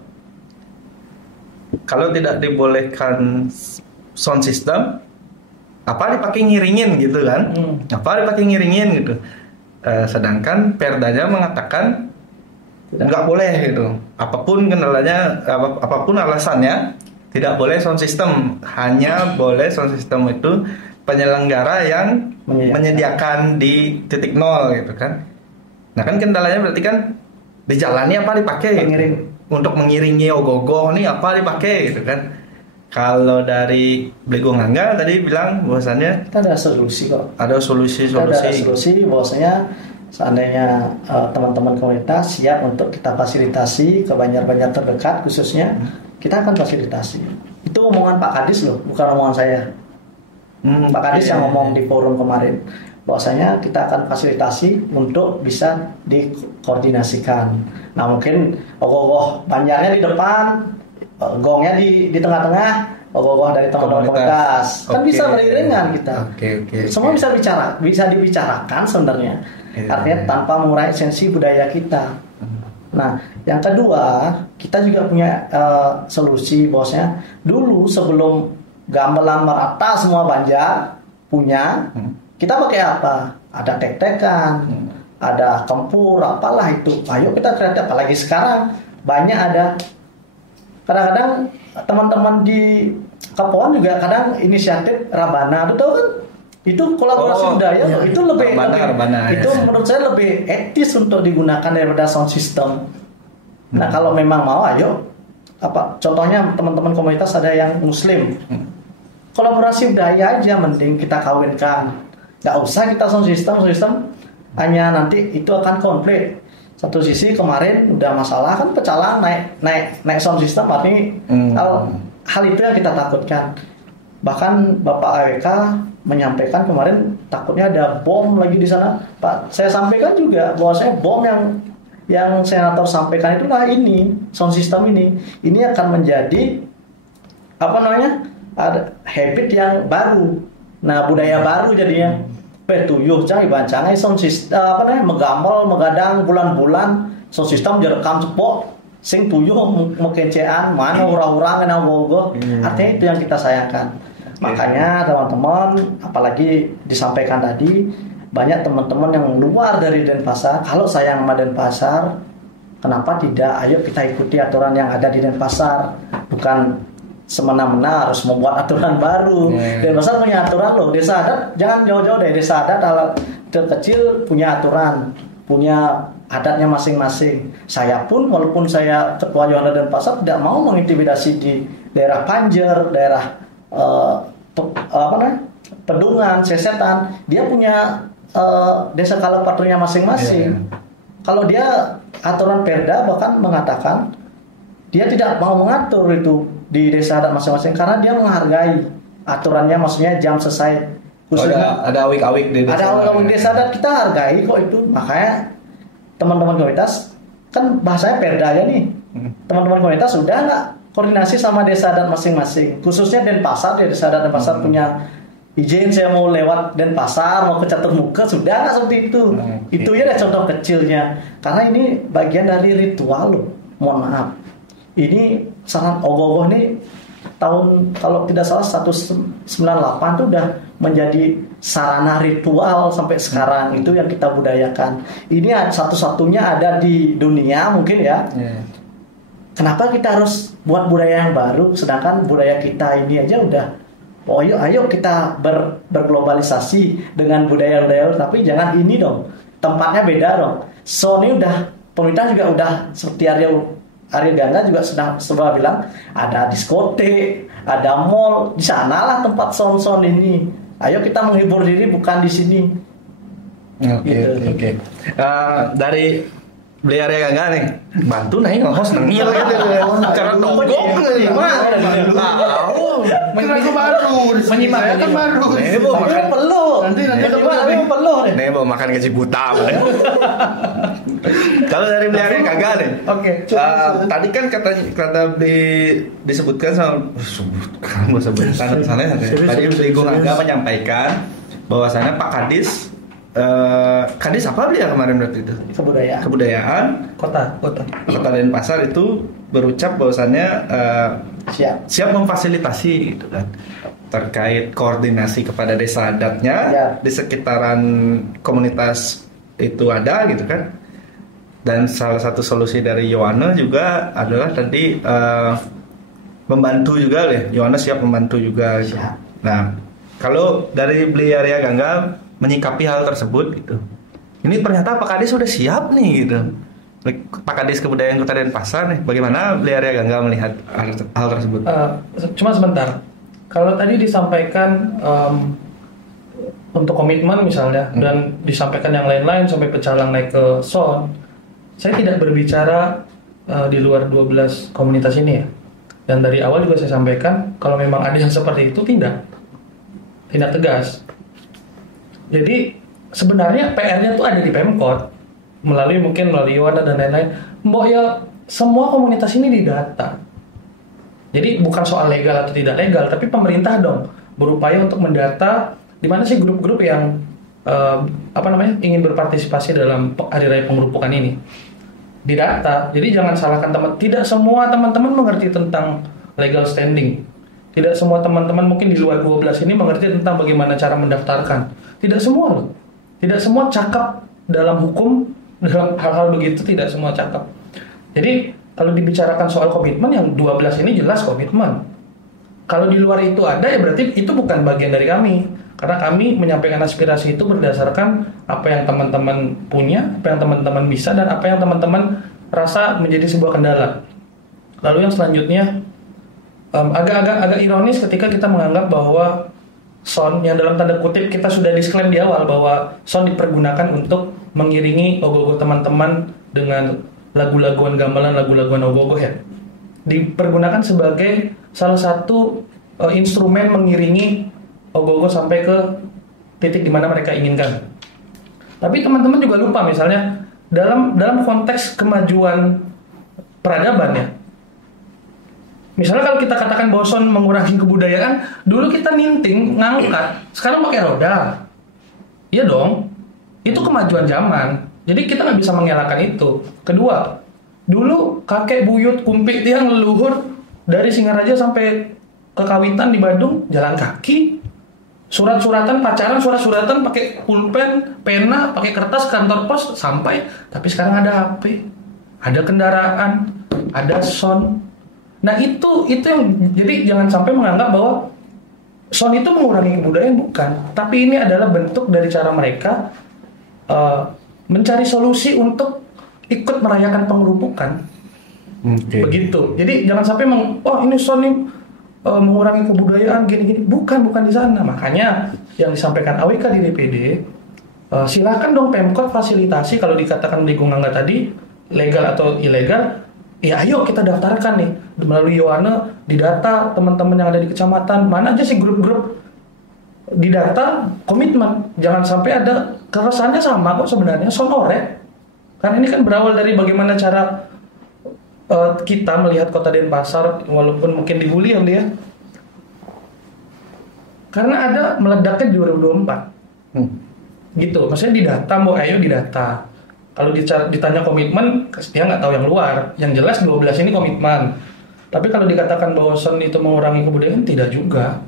Kalau tidak dibolehkan sound system, apa dipakai ngiringin gitu kan? Apa dipakai ngiringin gitu? Sedangkan Perdanya mengatakan nggak boleh gitu. Apapun kendalanya, apapun alasannya, tidak boleh sound system. Hanya boleh sound system itu penyelenggara yang menyediakan di titik nol gitu kan. Nah kan kendalanya berarti kan di jalannya apa dipakai untuk mengiringi ogoh-ogoh nih, apa dipakai gitu kan. Kalau dari Blego Ngangga tadi bilang bahwasannya kita ada solusi kok. Ada solusi. Ada solusi bahwasanya seandainya teman-teman komunitas siap untuk kita fasilitasi ke Banjar-Banjar terdekat khususnya, kita akan fasilitasi. Itu omongan Pak Kadis loh, bukan omongan saya. Pak Kadis yang ngomong di forum kemarin, bahwasanya kita akan fasilitasi untuk bisa dikoordinasikan. Nah mungkin ogoh-ogoh Banjarnya di depan, gongnya di tengah-tengah, ogoh-ogoh dari teman-teman komunitas. Kan bisa beriringan kita. Semua bisa dibicarakan sebenarnya. Artinya tanpa mengurangi esensi budaya kita. Nah, yang kedua, kita juga punya solusi bosnya. Dulu sebelum gamelan merata semua Banjar punya, kita pakai apa? Ada tek-tekan, ada kempur, apalah itu. Ayo kita kreatif. Apalagi sekarang banyak ada. Kadang-kadang teman-teman di Kapuan juga kadang inisiatif Rabana, tahu kan? Itu kolaborasi budaya, itu lebih itu menurut saya lebih etis untuk digunakan daripada sound system. Nah kalau memang mau, ayo contohnya teman-teman komunitas ada yang Muslim, kolaborasi budaya aja mending kita kawinkan. Nggak usah kita sound system hanya nanti itu akan konflik. Satu sisi kemarin udah masalah kan pecalang naik sound system, artinya hal itu yang kita takutkan. Bahkan Bapak AWK menyampaikan kemarin takutnya ada bom lagi di sana. Pak, saya sampaikan juga bahwa saya bom yang senator sampaikan itulah ini sound system ini akan menjadi ada habit yang baru. Nah, budaya baru jadinya. Tuyuh cai bancangai sound system megamol megadang bulan-bulan sound system direkam cepok sing tuyuh mekecean mana orang-orang yang bogo. Artinya itu yang kita sayangkan. Makanya teman-teman, apalagi disampaikan tadi, banyak teman-teman yang luar dari Denpasar. Kalau sayang sama Denpasar, kenapa tidak? Ayo kita ikuti aturan yang ada di Denpasar. Bukan semena-mena harus membuat aturan baru. Denpasar punya aturan loh. Desa adat jangan jauh-jauh dari desa adat. Kecil punya aturan, punya adatnya masing-masing. Saya pun walaupun saya ketua Yohana Denpasar tidak mau mengintimidasi di daerah Panjer, daerah Pedungan, Sesetan. Dia punya desa kalapatunya masing-masing. Kalau dia aturan Perda bahkan mengatakan dia tidak mau mengatur itu di desa adat masing-masing karena dia menghargai aturannya, maksudnya jam selesai. Ada awik-awik di desa. Ada awik-awik desa adat, kita hargai kok itu. Makanya teman-teman komunitas kan bahasanya Perda aja nih. Teman-teman komunitas sudah nggak koordinasi sama desa adat masing-masing, khususnya Denpasar. Ya, desa adat Denpasar punya izin saya mau lewat Denpasar, mau ke Caturmuka, sudah nggak seperti itu. Itu ya contoh kecilnya. Karena ini bagian dari ritual loh. Mohon maaf. Ini sangat ogoh-ogoh nih tahun kalau tidak salah 198 itu udah menjadi sarana ritual sampai sekarang. Itu yang kita budayakan. Ini satu-satunya ada di dunia mungkin ya. Kenapa kita harus buat budaya yang baru sedangkan budaya kita ini aja udah ayo kita berglobalisasi dengan budaya-budaya, tapi jangan ini dong. Tempatnya beda dong. So ini udah pemerintah juga udah seperti Arya Gangga juga sudah bilang ada diskotek, ada mall, di sanalah tempat sound ini. Ayo kita menghibur diri bukan di sini. Oke. Dari beli Arya Gangga nih, bantu nih nge-host nengil gitu. Cara tonggok nih, Kan aku baru, menyimak saya kan baru. Makan perlu. Nanti perlu deh. Nih mau makan gaji buta. Kalau dari beli Arya Gangga nih, Oke. tadi kan kata disebutkan kamu sebutkan sana. Tadi beli Gangga menyampaikan bahwasannya Pak Kadis apa beliau kemarin berarti itu? Kebudayaan Kota Denpasar itu berucap bahwasannya siap memfasilitasi gitu kan, terkait koordinasi kepada desa adatnya di sekitaran komunitas itu ada gitu kan. Dan salah satu solusi dari Yohana juga adalah tadi membantu juga deh. Yohana siap membantu juga gitu. Nah, kalau dari beli Arya Gangga menyikapi hal tersebut gitu, ini ternyata Pak Kadis sudah siap nih gitu. Pak Kadis Kebudayaan Kota Denpasar nih, bagaimana beli Arya Gangga melihat hal tersebut? Cuma sebentar. Kalau tadi disampaikan untuk komitmen misalnya dan disampaikan yang lain-lain sampai pecalang naik ke sound, saya tidak berbicara di luar 12 komunitas ini ya. Dan dari awal juga saya sampaikan kalau memang ada yang seperti itu tindak tegas. Jadi sebenarnya PR-nya tuh ada di Pemkot melalui Yohana dan lain-lain. Mbok ya semua komunitas ini didata. Jadi bukan soal legal atau tidak legal, tapi pemerintah dong berupaya untuk mendata di mana sih grup-grup yang ingin berpartisipasi dalam hari raya pengerupukan ini. Didata. Jadi jangan salahkan tidak semua teman-teman mengerti tentang legal standing. Tidak semua teman-teman mungkin di luar 12 ini mengerti tentang bagaimana cara mendaftarkan. Tidak semua loh. Tidak semua cakap dalam hukum, dalam hal-hal begitu tidak semua cakap. Jadi kalau dibicarakan soal komitmen yang 12 ini jelas komitmen. Kalau di luar itu ada ya berarti itu bukan bagian dari kami. Karena kami menyampaikan aspirasi itu berdasarkan apa yang teman-teman punya, apa yang teman-teman bisa, dan apa yang teman-teman rasa menjadi sebuah kendala. Lalu yang selanjutnya agak ironis ketika kita menganggap bahwa sound yang dalam tanda kutip kita sudah disclaim di awal bahwa sound dipergunakan untuk mengiringi ogoh-ogoh teman-teman dengan lagu-laguan gamelan, lagu-laguan ogoh-ogoh ya, dipergunakan sebagai salah satu instrumen mengiringi ogoh-ogoh sampai ke titik di mana mereka inginkan. Tapi teman-teman juga lupa misalnya dalam konteks kemajuan peradaban ya. Misalnya kalau kita katakan bahwa sound mengurangi kebudayaan, dulu kita ninting, ngangkat, sekarang pakai roda. Iya dong, itu kemajuan zaman. Jadi kita nggak bisa mengelakkan itu. Kedua, dulu kakek buyut kumpik tiang leluhur dari Singaraja sampai ke Kawitan di Badung jalan kaki. Surat-suratan pacaran, surat-suratan pakai pulpen, pena, pakai kertas, kantor pos sampai. Tapi sekarang ada HP, ada kendaraan, ada sound. Nah itu yang jadi jangan sampai menganggap bahwa sound itu mengurangi kebudayaan, bukan. Tapi ini adalah bentuk dari cara mereka mencari solusi untuk ikut merayakan pengerupukan. Begitu. Jadi jangan sampai ini sound ini mengurangi kebudayaan gini-gini. Bukan di sana. Makanya yang disampaikan AWK di DPD, silakan dong Pemkot fasilitasi kalau dikatakan lingkungan nggak tadi legal atau ilegal. Ya ayo kita daftarkan nih melalui Yohane, didata teman-teman yang ada di kecamatan, mana aja sih grup-grup, didata, komitmen. Jangan sampai ada keresahannya sama kok sebenarnya, sonorek. Karena ini kan berawal dari bagaimana cara kita melihat kota Denpasar, walaupun mungkin dibully ya dia. Karena ada meledaknya di 2024. Gitu, maksudnya didata, ayo didata. Kalau ditanya komitmen, dia nggak tahu yang luar. Yang jelas 12 ini komitmen. Tapi kalau dikatakan bahwa sound itu mengurangi kebudayaan, tidak juga.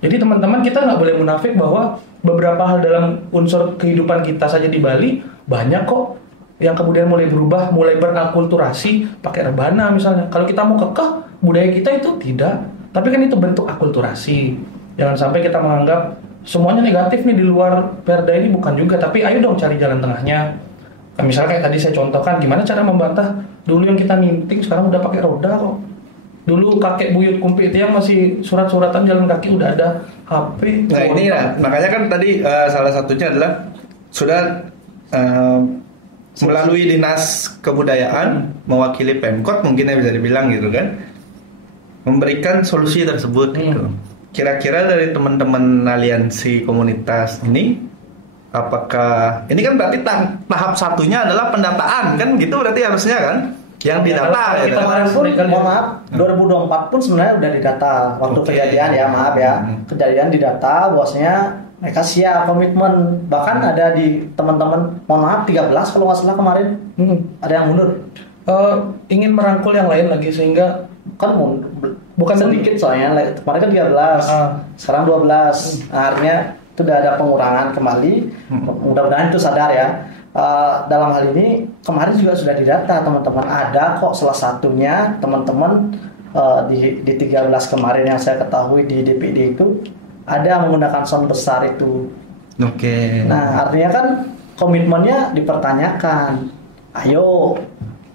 Jadi teman-teman, kita nggak boleh munafik bahwa beberapa hal dalam unsur kehidupan kita saja di Bali, banyak kok yang kemudian mulai berubah, mulai berakulturasi, pakai rebana misalnya. Kalau kita mau kekeh, budaya kita itu tidak. Tapi kan itu bentuk akulturasi. Jangan sampai kita menganggap semuanya negatif nih di luar perda ini, bukan juga. Tapi ayo dong cari jalan tengahnya. Misalnya kayak tadi saya contohkan, gimana cara membantah dulu yang kita ninting sekarang udah pakai roda kok. Dulu kakek buyut kumpit yang masih surat-suratan jalan kaki, udah ada HP. Nah ini makanya kan tadi salah satunya adalah sudah melalui dinas kebudayaan mewakili Pemkot mungkin ya bisa dibilang gitu kan, memberikan solusi tersebut gitu. Kira-kira dari teman-teman aliansi komunitas ini, apakah ini kan berarti tahap satunya adalah pendataan kan gitu, berarti harusnya kan yang didata ya, kemarin pun mohon maaf 2024 pun sebenarnya udah didata waktu kejadian ya, maaf ya, kejadian didata bosnya mereka siap komitmen, bahkan ada di teman-teman mohon maaf 13 kalau nggak salah kemarin ada yang mundur, ingin merangkul yang lain lagi sehingga kan bukan sedikit soalnya kemarin kan 13 sekarang 12 akhirnya itu udah ada pengurangan kembali. Mudah-mudahan itu sadar ya. Dalam hal ini kemarin juga sudah didata teman-teman, ada kok salah satunya teman-teman di 13 kemarin yang saya ketahui di DPD itu ada menggunakan sound besar itu. Oke. Nah artinya kan komitmennya dipertanyakan. Ayo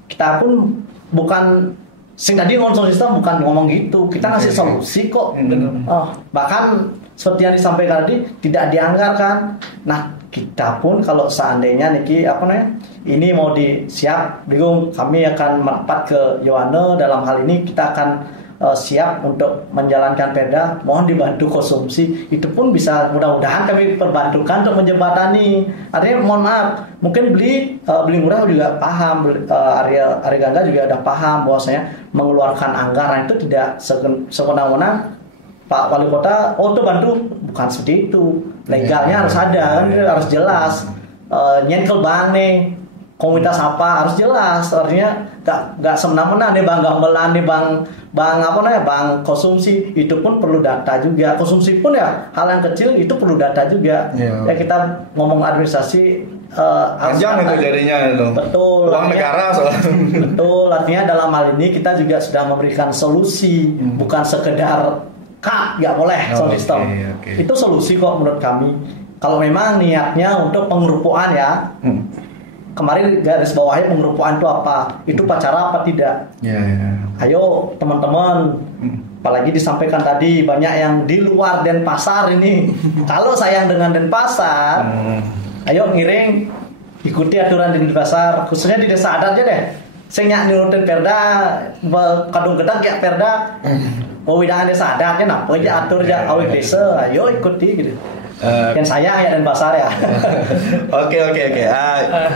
kita pun bukan tadi ngomong sistem, bukan ngomong gitu, kita ngasih solusi kok. Bahkan seperti yang disampaikan tadi tidak dianggarkan. Nah kita pun kalau seandainya Niki ini mau disiap, bingung, kami akan merapat ke Yohane. Dalam hal ini kita akan siap untuk menjalankan perda, mohon dibantu konsumsi. Itu pun bisa, mudah-mudahan kami perbantukan untuk menjembatani. Artinya mohon maaf, mungkin beli murah juga paham, Arya Gangga juga udah paham bahwasanya mengeluarkan anggaran itu tidak sewenang-wenang. Pak Wali Kota, itu bantu, bukan seperti itu. Legalnya harus ada, kan harus jelas. Nyenkel bane, komunitas apa harus jelas. Artinya nggak semena-mena nih bang gamelan nih bang konsumsi, itu pun perlu data juga. Konsumsi pun ya hal yang kecil itu perlu data juga. Ya kita ngomong administrasi panjang itu jadinya itu. Betul. Uang negara soalnya. Betul. Artinya dalam hal ini kita juga sudah memberikan solusi, bukan sekedar nggak boleh sound system. Okay. Itu solusi kok menurut kami. Kalau memang niatnya untuk pengerupuan ya. Kemarin garis bawahnya pengerupuan itu apa? Itu pacara apa tidak? Ayo teman-teman. Apalagi disampaikan tadi banyak yang di luar Denpasar ini. Kalau sayang dengan Denpasar, ayo ngiring ikuti aturan di pasar, khususnya di desa adat aja deh. Saya nyak nurutin perda, kadung gedang kayak perda. Wewidangan desa adatnya napa aja atur aja awik desa, ayo ikuti gitu. Yang saya ya dan pasar ya. Oke.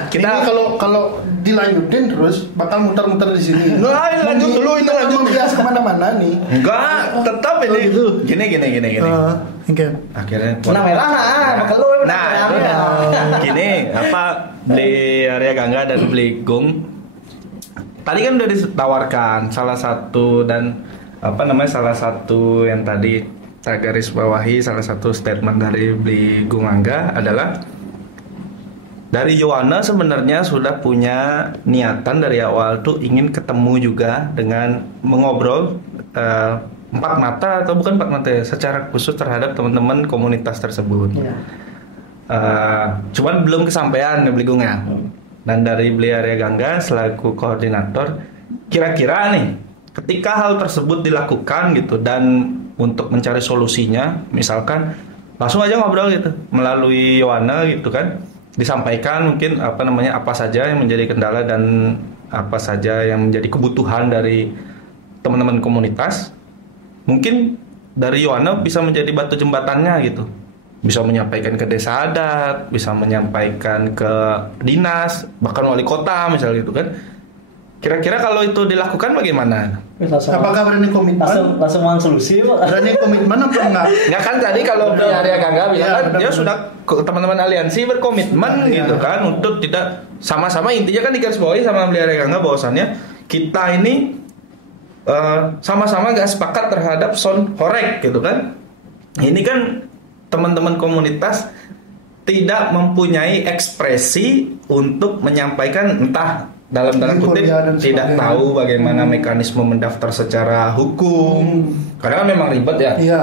Kita kalau dilanjutin terus bakal muter-muter di sini. Nah, lanjut dulu, itu lanjut. Biasa kemana-mana nih. Enggak, tetap ini. Gini. Oke. Akhirnya. Nah merah bakal lu. Nah, gini, beli area Gangga dan beli Gung. Tadi kan udah ditawarkan salah satu yang tadi saya garis bawahi, salah satu statement dari beli Gung Angga adalah dari Yowana sebenarnya sudah punya niatan dari awal tuh ingin ketemu juga dengan mengobrol empat mata secara khusus terhadap teman-teman komunitas tersebut. Ya. Cuman belum kesampaian beli Gung ya. Dan dari beli area Gangga selaku koordinator, kira-kira nih ketika hal tersebut dilakukan gitu dan untuk mencari solusinya, misalkan langsung aja ngobrol gitu melalui Yowana gitu kan, disampaikan mungkin apa saja yang menjadi kendala dan apa saja yang menjadi kebutuhan dari teman-teman komunitas. Mungkin dari Yowana bisa menjadi batu jembatannya gitu. Bisa menyampaikan ke desa adat, bisa menyampaikan ke dinas, bahkan wali kota misalnya gitu kan. Kira-kira kalau itu dilakukan bagaimana? Apakah berani komitmen? Langsung solusi, Pak. Berani komitmen apa enggak? Nggak kan tadi kalau di area Gangga bilang kan dia sudah teman-teman aliansi berkomitmen gitu kan untuk tidak sama-sama, intinya kan digarisbawahi sama beli area Gangga bahwasannya kita ini sama-sama nggak sepakat terhadap sound horeg gitu kan. Ini kan teman-teman komunitas tidak mempunyai ekspresi untuk menyampaikan, entah dalam tanda kutip tidak tahu bagaimana mekanisme mendaftar secara hukum. Karena kan memang ribet ya. Iya.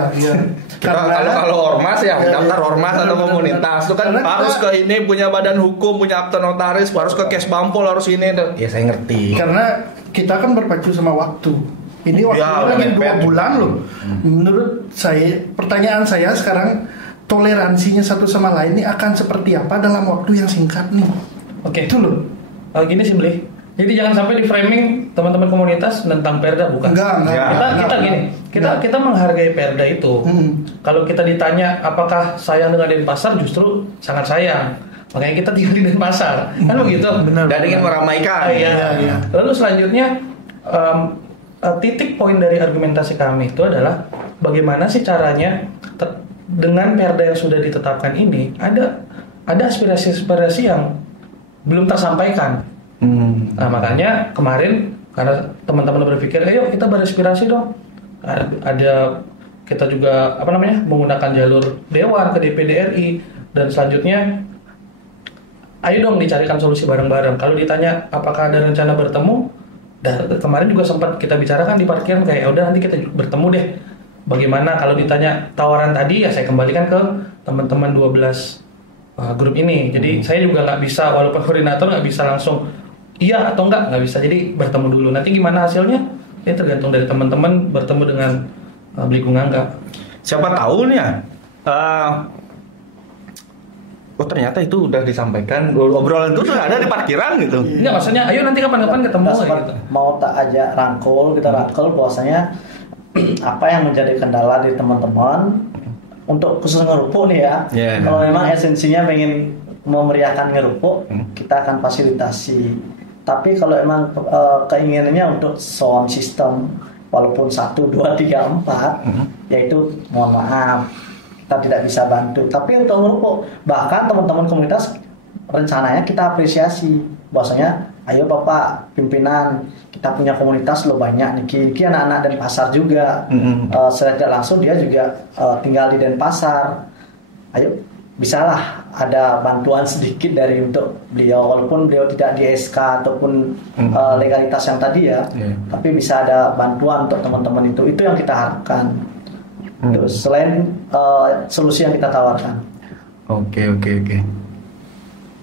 Kalau ormas ya daftar ormas atau komunitas itu kan harus ke ini punya badan hukum, punya akte notaris, harus ke kes bampol, harus ini. Ya saya ngerti. Karena kita kan berpacu sama waktu. Ini waktunya lagi 2 bulan loh. Menurut saya, pertanyaan saya sekarang, toleransinya satu sama lain ini akan seperti apa dalam waktu yang singkat nih? Oke. Itu loh. Gini sih Beli. Jadi jangan sampai di framing teman-teman komunitas tentang perda, bukan. Enggak. Kita menghargai perda itu. Kalau kita ditanya apakah sayang dengan Denpasar, justru sangat sayang. Makanya kita tinggal di Denpasar. Kan begitu? Benar. Dan ingin meramaikan. Iya. Lalu selanjutnya titik poin dari argumentasi kami itu adalah bagaimana sih caranya dengan perda yang sudah ditetapkan ini ada aspirasi-aspirasi yang belum tersampaikan. Nah, makanya kemarin karena teman-teman berpikir, ayo kita beraspirasi dong. Ada kita juga menggunakan jalur dewan ke DPD RI dan selanjutnya ayo dong dicarikan solusi bareng-bareng. Kalau ditanya apakah ada rencana bertemu, kemarin juga sempat kita bicarakan di parkiran kayak udah nanti kita bertemu deh. Bagaimana kalau ditanya tawaran tadi, ya saya kembalikan ke teman-teman 12 grup ini. Jadi saya juga nggak bisa, walaupun koordinator nggak bisa langsung iya atau nggak bisa. Jadi bertemu dulu. Nanti gimana hasilnya? Ini tergantung dari teman-teman bertemu dengan Beli Gung Angga. Siapa tahu nih ya. Ternyata itu udah disampaikan, obrolan itu sudah ada di parkiran gitu. Enggak, maksudnya ayo nanti kapan-kapan ketemu gitu. Mau tak aja kita rangkul bahwasanya apa yang menjadi kendala di teman-teman untuk khusus ngerupuk nih ya. Kalau memang esensinya pengen memeriahkan ngerupuk, kita akan fasilitasi. Tapi kalau emang keinginannya untuk sound system walaupun 1, 2, 3, 4 yaitu mohon maaf kita tidak bisa bantu. Tapi untuk ngerupuk, bahkan teman-teman komunitas rencananya kita apresiasi bahwasanya ayo Bapak pimpinan, kita punya komunitas lo banyak nih, anak-anak Denpasar juga. Secara tidak langsung dia juga tinggal di Denpasar. Ayo bisalah ada bantuan sedikit dari untuk beliau, walaupun beliau tidak di SK ataupun legalitas yang tadi ya, tapi bisa ada bantuan untuk teman-teman itu yang kita harapkan. Terus selain solusi yang kita tawarkan. Oke.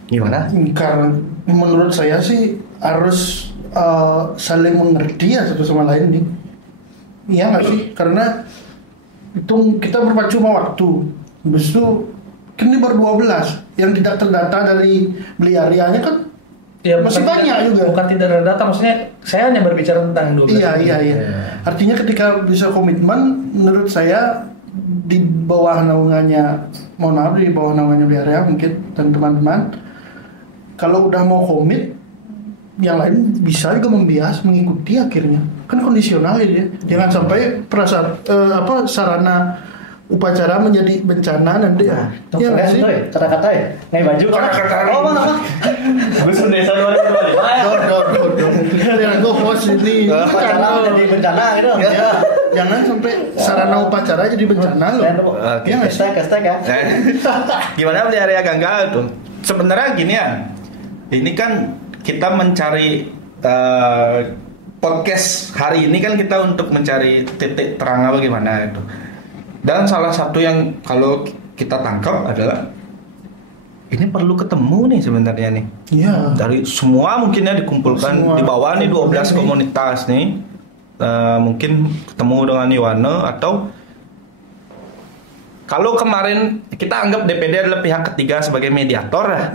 Gimana? Karena menurut saya sih harus saling mengerti ya satu sama lain nih. Iya nggak sih? Karena itu kita berpacu sama waktu. Habis itu Ini baru 12 yang tidak terdata dari beli areanya kan. Ya, Masih banyak juga. Bukan tidak ada data, maksudnya saya hanya berbicara tentang 12. Iya. Artinya ketika bisa komitmen, menurut saya di bawah naungannya, mohon maaf, di bawah naungannya beli area mungkin dan teman-teman, kalau udah mau komit, yang lain bisa juga membias mengikuti akhirnya. Kan kondisional ya. Jangan sampai sarana upacara menjadi bencana nanti ya. Iya nggak sih? Kata-kata ya? Nggak baju kata-kata. Oh apa? Gue sudah desa 2025. Ya, gue host ini. Bencana jadi bencana gitu. Ya. Jangan sampai sarana upacara jadi bencana loh. Iya nggak sih? Hashtag ya. Gimana beli area Gangga tuh? Sebenarnya gini ya. Ini kan kita mencari podcast hari ini kan kita untuk mencari titik terang bagaimana itu. Dan salah satu yang kalau kita tangkap adalah ini perlu ketemu nih sebenarnya nih. Iya. Dari semua mungkinnya dikumpulkan di bawah nih 12 komunitas nih. Mungkin ketemu dengan Iwana atau kalau kemarin kita anggap DPD adalah pihak ketiga sebagai mediator ya.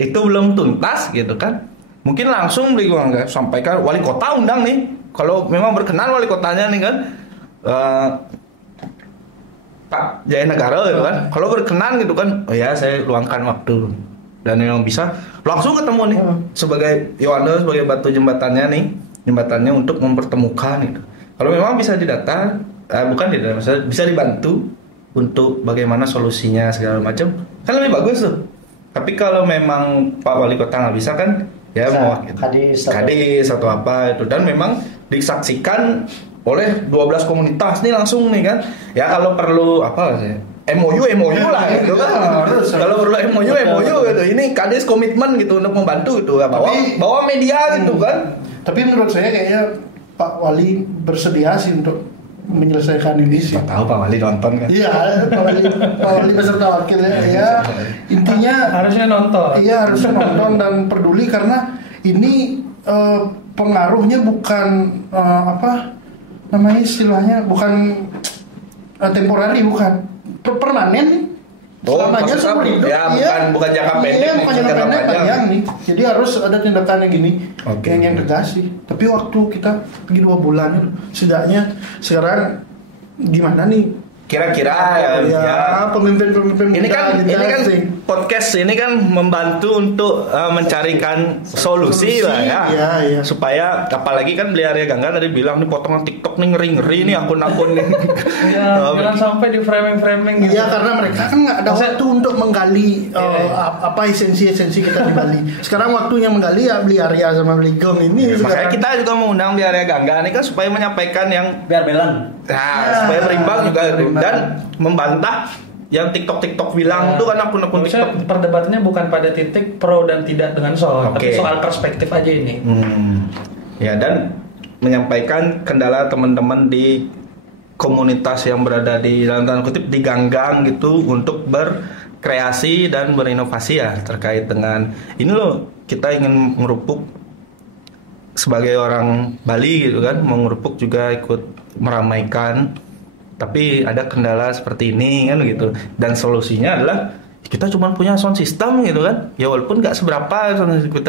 Itu belum tuntas gitu kan. Mungkin langsung beli uang sampaikan wali kota undang nih. Kalau memang berkenan wali kotanya nih kan. Pak Jaya Negara gitu kan. Kalau berkenan gitu kan, oh ya saya luangkan waktu dan memang bisa langsung ketemu nih sebagai Yohana sebagai batu jembatannya untuk mempertemukan itu. Kalau memang bisa didata, bisa dibantu untuk bagaimana solusinya segala macam, kan lebih bagus tuh. Tapi kalau memang Pak Wali Kota nggak bisa kan, ya mau kadis atau apa itu, dan memang disaksikan oleh 12 komunitas nih langsung nih kan. Ya kalau perlu apa sih? MOU lah gitu kan. Kalau perlu MOU gitu. Ini kadis komitmen gitu untuk membantu gitu. Bawa media gitu kan. Tapi menurut saya kayaknya Pak Wali bersedia sih untuk menyelesaikan ini sih. Tahu Pak Wali nonton kan? Iya, Pak Wali beserta wakilnya ya. Intinya harusnya nonton. Iya, harusnya nonton dan peduli karena ini pengaruhnya bukan namanya istilahnya bukan temporari, bukan permanen. Selamanya seumur hidup. Ya, bukan jangka pendek. Iya, bukan jangka pendek, panjang nih. Jadi harus ada tindakan yang gini, yang tegas sih. Tapi waktu kita pergi 2 bulan, setidaknya sekarang gimana nih? Kira-kira pemimpin ini kan podcast ini kan membantu untuk mencarikan solusi lah ya. Iya. Supaya apalagi kan beli area Gangga tadi bilang nih potongan TikTok nih ngeri-ngeri nih akun-akun nih. Iya, jangan sampai di framing gitu. Iya, karena mereka kan nggak ada waktu untuk menggali apa esensi kita di Bali. Sekarang waktunya menggali ya beli area sama beli gong ini. Makanya kita juga mengundang beli area Gangga ini kan supaya menyampaikan yang biar belan. Nah, supaya berimbang juga dan membantah yang TikTok bilang tuh kan akun-akun TikTok. Perdebatannya bukan pada titik pro dan tidak dengan soal, tapi soal perspektif aja ini. Ya, dan menyampaikan kendala teman-teman di komunitas yang berada di dalam tanda kutip di ganggang gitu untuk berkreasi dan berinovasi ya terkait dengan ini loh, kita ingin merupuk sebagai orang Bali gitu kan, mengerupuk juga ikut meramaikan, tapi ada kendala seperti ini kan gitu, dan solusinya adalah kita cuma punya sound system gitu kan, ya walaupun nggak seberapa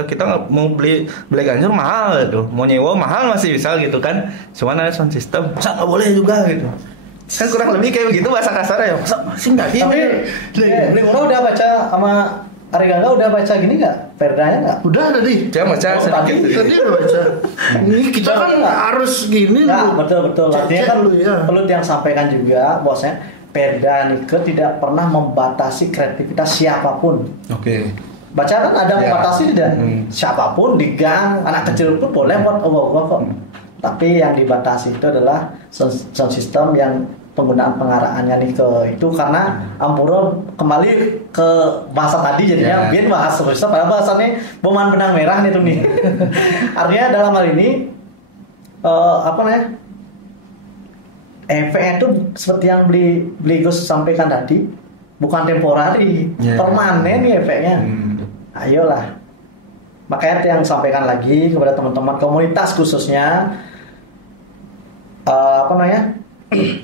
kita nggak mau beli ganjur mahal gitu, mau nyewa mahal masih bisa gitu kan, cuman ada sound system masa nggak boleh juga gitu kan, kurang lebih kayak begitu bahasa kasarnya ya, masa masih nggak gini. Tapi orang udah baca sama Ari Gangga udah baca gini nggak? Perdanya nggak? Udah tadi. Dia baca sedikit. Tadi udah baca. Ini kita kan harus gini. Nah, betul. Artinya kan perlu yang sampaikan juga, bosnya. Perda Nike tidak pernah membatasi kreativitas siapapun. Oke. Baca kan ada membatasi tidak? Siapapun di gang, anak kecil pun boleh buat kok. Tapi yang dibatasi itu adalah sound system yang penggunaan pengarahannya nih ke itu, karena Ampuro kembali ke bahasa tadi jadinya biar bahas selesai padahal bahasannya boman benang merah nih tuh nih. Artinya dalam hal ini efeknya itu seperti yang beli Gus sampaikan tadi, bukan temporari, permanen nih efeknya. Ayolah, makanya yang sampaikan lagi kepada teman-teman komunitas khususnya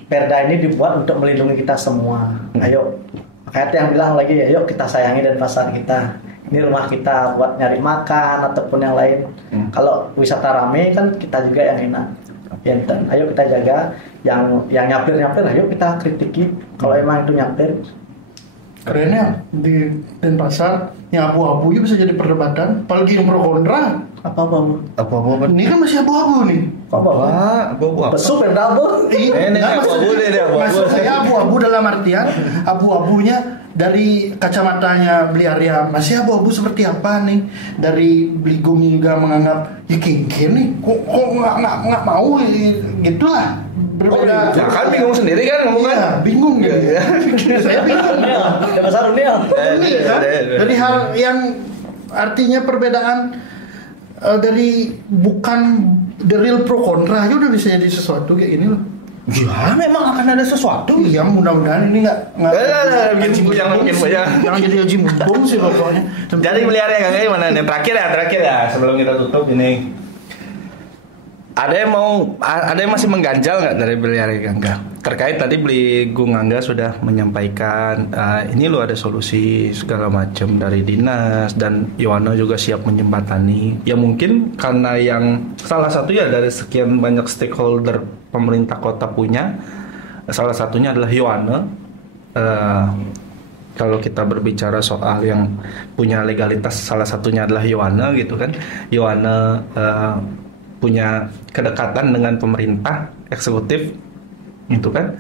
Perda ini dibuat untuk melindungi kita semua. Ayo Kayak yang bilang lagi ya, yuk kita sayangi Denpasar kita. Ini rumah kita buat nyari makan ataupun yang lain. Kalau wisata rame kan kita juga yang enak. Ya, ayo kita jaga yang nyapir, ayo kita kritiki kalau emang itu nyapir. Kerennya di Denpasar yang abu-abu bisa jadi perdebatan, apalagi yang pro kontra. Apa? Ini kan masih abu-abu nih. Abu-abu apa? Besu perda abu. Ini abu-abu deh, abu-abu. Maksud saya abu-abu dalam artian abu-abunya dari kacamatanya Beli Arya masih abu-abu seperti apa nih? Dari Bligong juga menganggap ya kengken nih, kok nggak mau gitulah. Berbeda. Ya kan bingung sendiri kan ngomong kan? Iya, bingung gitu. Saya bingung. Denpasar dunia. Dari hal yang artinya perbedaan dari bukan the real pro kontra aja udah bisa jadi sesuatu kayak gini loh. Ya memang akan ada sesuatu. Iya, mudah-mudahan ini nggak jangan jadi haji mumpung sih pokoknya. Jadi Beli Arya Gangga gimana nih? Terakhir ya sebelum kita tutup ini. Ada yang masih mengganjal nggak dari Beli Arya Gangga? Terkait tadi Beli Gung Angga sudah menyampaikan ini lo ada solusi segala macam dari dinas dan Yohana juga siap menjembatani. Ya mungkin karena yang salah satu ya dari sekian banyak stakeholder pemerintah kota punya, salah satunya adalah Yohana. Kalau kita berbicara soal yang punya legalitas, salah satunya adalah Yohana gitu kan. Yohana punya kedekatan dengan pemerintah eksekutif gitu kan,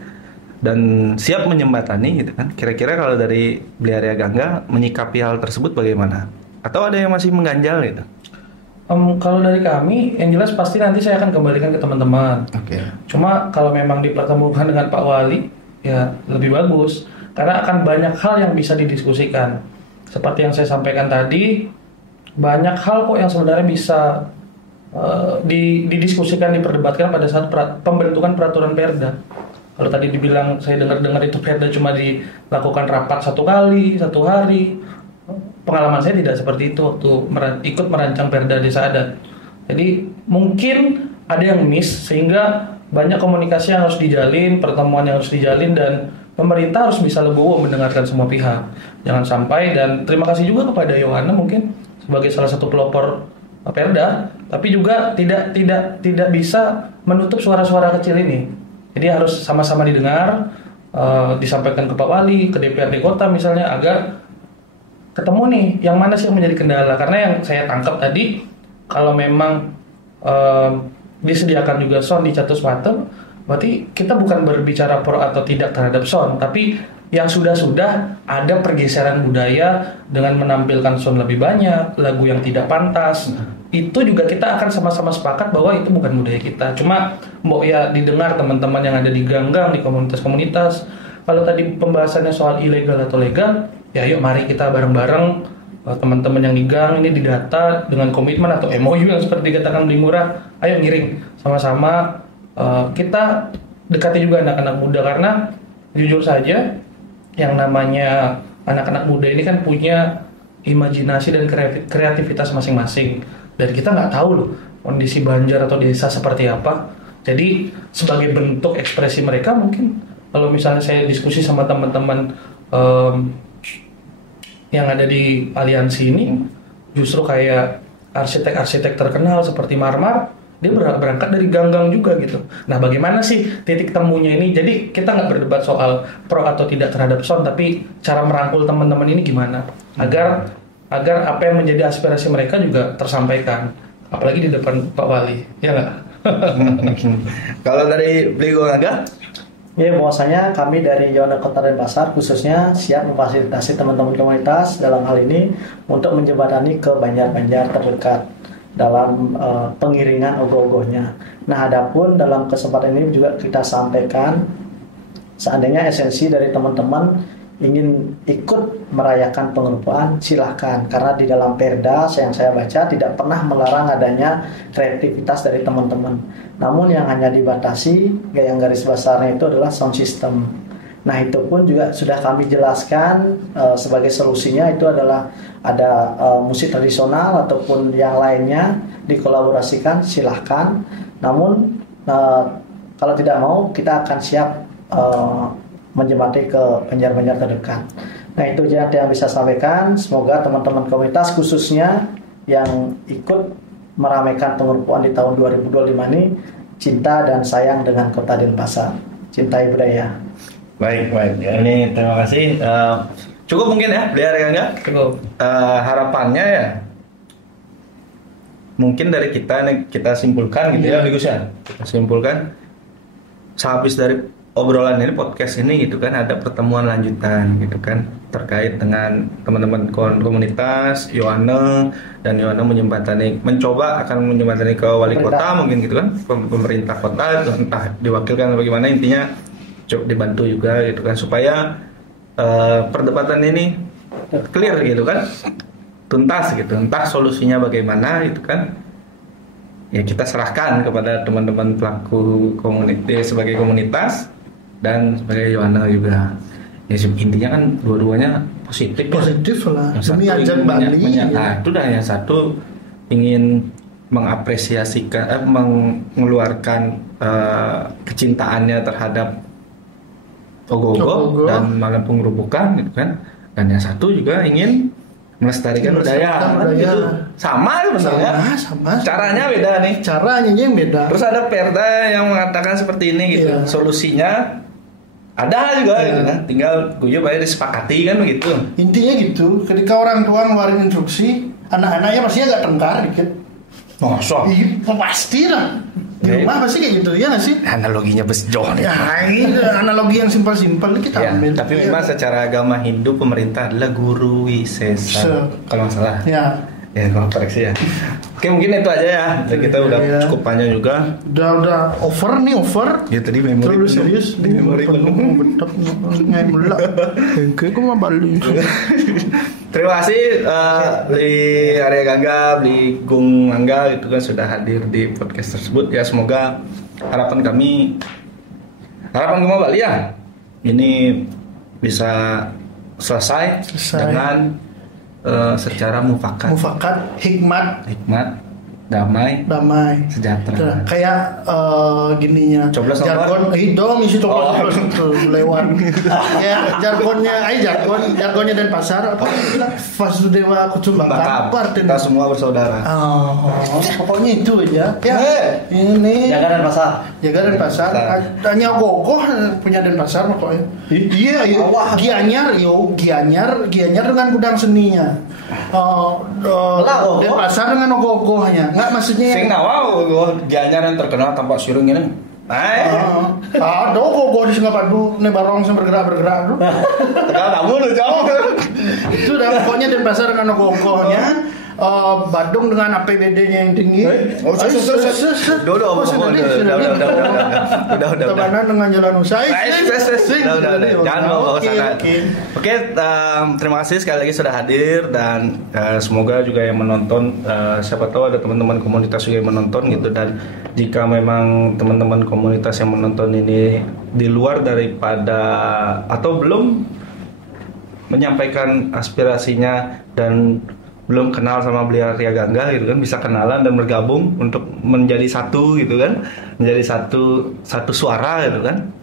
dan siap menjembatani gitu kan. Kira-kira kalau dari Beli Arya Gangga menyikapi hal tersebut bagaimana? Atau ada yang masih mengganjal gitu? Kalau dari kami, yang jelas pasti nanti saya akan kembalikan ke teman-teman. Oke. Cuma kalau memang dipertemukan dengan Pak Wali, ya lebih bagus. Karena akan banyak hal yang bisa didiskusikan. Seperti yang saya sampaikan tadi, banyak hal kok yang sebenarnya bisa didiskusikan, diperdebatkan pada saat pembentukan peraturan Perda. Kalau tadi dibilang saya dengar itu Perda cuma dilakukan rapat satu hari. Pengalaman saya tidak seperti itu waktu ikut merancang Perda Desa Adat. Jadi mungkin ada yang miss sehingga banyak komunikasi yang harus dijalin, pertemuan yang harus dijalin, dan pemerintah harus bisa legowo mendengarkan semua pihak. Jangan sampai, dan terima kasih juga kepada Yohana mungkin sebagai salah satu pelopor Perda, tapi juga tidak bisa menutup suara-suara kecil ini. Jadi harus sama-sama didengar, disampaikan ke Pak Wali, ke DPRD kota misalnya, agar ketemu nih yang mana sih yang menjadi kendala. Karena yang saya tangkap tadi, kalau memang disediakan juga sound di Catus Watem, berarti kita bukan berbicara pro atau tidak terhadap sound, tapi yang sudah ada pergeseran budaya dengan menampilkan sound lebih banyak, lagu yang tidak pantas. Itu juga kita akan sama-sama sepakat bahwa itu bukan budaya kita. Cuma mau ya didengar teman-teman yang ada di ganggang, di komunitas-komunitas. Kalau tadi pembahasannya soal ilegal atau legal, ya yuk mari kita bareng-bareng, teman-teman yang di gang ini didata dengan komitmen atau MOU yang seperti dikatakan Beli Murah. Ayo ngiring sama-sama, kita dekati juga anak-anak muda, karena jujur saja yang namanya anak-anak muda ini kan punya imajinasi dan kreativitas masing-masing, dan kita nggak tahu loh kondisi Banjar atau desa seperti apa. Jadi sebagai bentuk ekspresi mereka, mungkin kalau misalnya saya diskusi sama teman-teman yang ada di aliansi ini, justru kayak arsitek-arsitek terkenal seperti Marmar, dia berangkat dari ganggang juga gitu. Nah, bagaimana sih titik temunya ini? Jadi kita nggak berdebat soal pro atau tidak terhadap sound, tapi cara merangkul teman-teman ini gimana agar apa yang menjadi aspirasi mereka juga tersampaikan, apalagi di depan Pak Wali, ya nggak? Kalau dari Beli Gung Angga? Ya, bahwasanya kami dari Yohana Kota Denpasar khususnya siap memfasilitasi teman-teman komunitas dalam hal ini untuk menjembatani ke Banjar-Banjar terdekat dalam pengiringan ogoh-ogohnya. Nah, adapun dalam kesempatan ini juga kita sampaikan, seandainya esensi dari teman-teman ingin ikut merayakan pengerupuan, silahkan. Karena di dalam Perda yang saya baca tidak pernah melarang adanya kreativitas dari teman-teman. Namun yang hanya dibatasi, yang garis besarnya itu adalah sound system. Nah, itu pun juga sudah kami jelaskan sebagai solusinya itu adalah ada musik tradisional ataupun yang lainnya dikolaborasikan, silahkan. Namun kalau tidak mau, kita akan siap menjembatani ke Banjar-Banjar terdekat. Nah itu aja yang bisa sampaikan. Semoga teman-teman komunitas khususnya yang ikut meramaikan pengerupuan di tahun 2025 ini cinta dan sayang dengan Kota Denpasar, cintai budaya. Baik. Ya, ini terima kasih. Cukup mungkin ya, Beli Arya. Cukup. Harapannya ya, mungkin dari kita nih kita simpulkan gitu ya, Gus ya. Kita simpulkan sehabis dari obrolan ini, podcast ini gitu kan, ada pertemuan lanjutan gitu kan terkait dengan teman-teman komunitas Yohane, dan Yohane mencoba akan menjembatani ke wali kota mungkin gitu kan, pemerintah kota itu entah diwakilkan atau bagaimana, intinya coba dibantu juga gitu kan supaya perdebatan ini clear gitu kan, tuntas gitu, entah solusinya bagaimana gitu kan. Ya kita serahkan kepada teman-teman pelaku komunitas sebagai komunitas dan sebagai Yohana juga. Ya intinya kan dua-duanya positif lah. Yang satu ajak Bali. Itu dah, yang satu ingin mengapresiasikan, mengeluarkan kecintaannya terhadap Ogoh-ogoh dan malam pengerupukan gitu kan. Dan yang satu juga ingin melestarikan budaya kan gitu. Sama sebenarnya. Sama. Caranya beda nih. Caranya yang beda. Terus ada Perda yang mengatakan seperti ini gitu. Iya. Solusinya ada juga gitu kan. Tinggal gue bayar disepakati kan begitu. Intinya gitu. Ketika orang tua ngeluarin instruksi, anak-anaknya pasti agak tengkar dikit. Masa? Iya, pasti lah. Di rumah pasti kayak gitu, ya nggak sih? Analoginya besjoh nih. Ya, ini analogi yang simpel-simpel kita ya, ambil. tapi memang secara agama Hindu pemerintah adalah guru wisesa. Kalau nggak salah. Ya. Ya, kalau koreksi ya. Oke, mungkin itu aja ya. Kita udah cukup panjang juga. Udah over. Ya tadi memori terlalu serius. Di memori penuh. Bentuk ngai mula. Kayak gue mah Bali. Terima kasih Beli Arya Gangga, Beli Gung Angga itu kan sudah hadir di podcast tersebut. Ya semoga harapan Gema Bali ya ini bisa selesai. dengan secara mufakat, hikmat, damai, Nah, sejahtera. kayak gininya. Coblos jargon hidom isi coblos lewat. Ya jargonnya Denpasar apa bilang Vasudewa Kucumbaka kita semua bersaudara. Pokoknya itu aja. Ya. Ini Jaga Denpasar. Tanya Gogoh punya Denpasar pokoknya. Iya. Gianyar dengan gudang seninya. Denpasar dengan ogoh-ogohnya. Enggak maksudnya Sing nawau Gianyar yang terkenal tanpa sirung ini. Ada ogoh-ogoh di Singapura nih barong yang bergerak dulu. Tegal tamu lu jauh. Itu dah pokoknya Denpasar dengan ogoh-ogohnya. Badung dengan APBD-nya yang tinggi. Udah. Tebanan dengan jalan usaha. Udah. Jangan bawa ke sana. Oke, terima kasih sekali lagi sudah hadir dan semoga juga yang menonton, siapa tahu ada teman-teman komunitas juga yang menonton gitu, dan jika memang teman-teman komunitas yang menonton ini di luar daripada atau belum menyampaikan aspirasinya dan belum kenal sama Beli Arya Gangga gitu kan, bisa kenalan dan bergabung untuk menjadi satu gitu kan, menjadi satu suara gitu kan,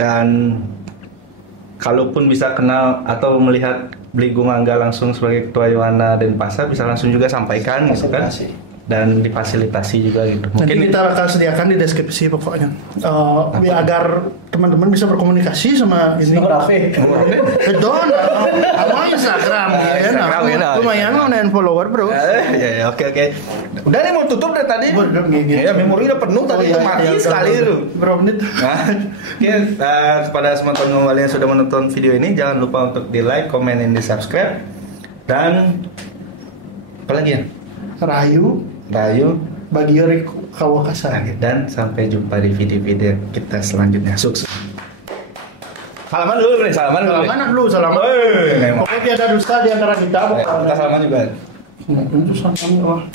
dan kalaupun bisa kenal atau melihat Beli Gung Angga langsung sebagai ketua Yohana Denpasar, bisa langsung juga sampaikan gitu kan, dan difasilitasi juga gitu. Mungkin kita bakal sediakan di deskripsi pokoknya agar teman-teman bisa berkomunikasi sama ini. Don, sama Instagram ya. Lumayan mau follower bro. Ya, oke. Udah nih mau tutup dari tadi. Ya memori udah penuh tadi, itu mati sekali itu. Berapa menit? Kepada semua teman-teman yang sudah menonton video ini, jangan lupa untuk di like, komen, dan di subscribe. Dan apa lagi ya? Rayu bagi Kawakasan. Dan sampai jumpa di video-video kita selanjutnya. Sukses. Salaman dulu. Pokoknya tiada dusta di antara kita. Kita salaman juga. Itu salaman.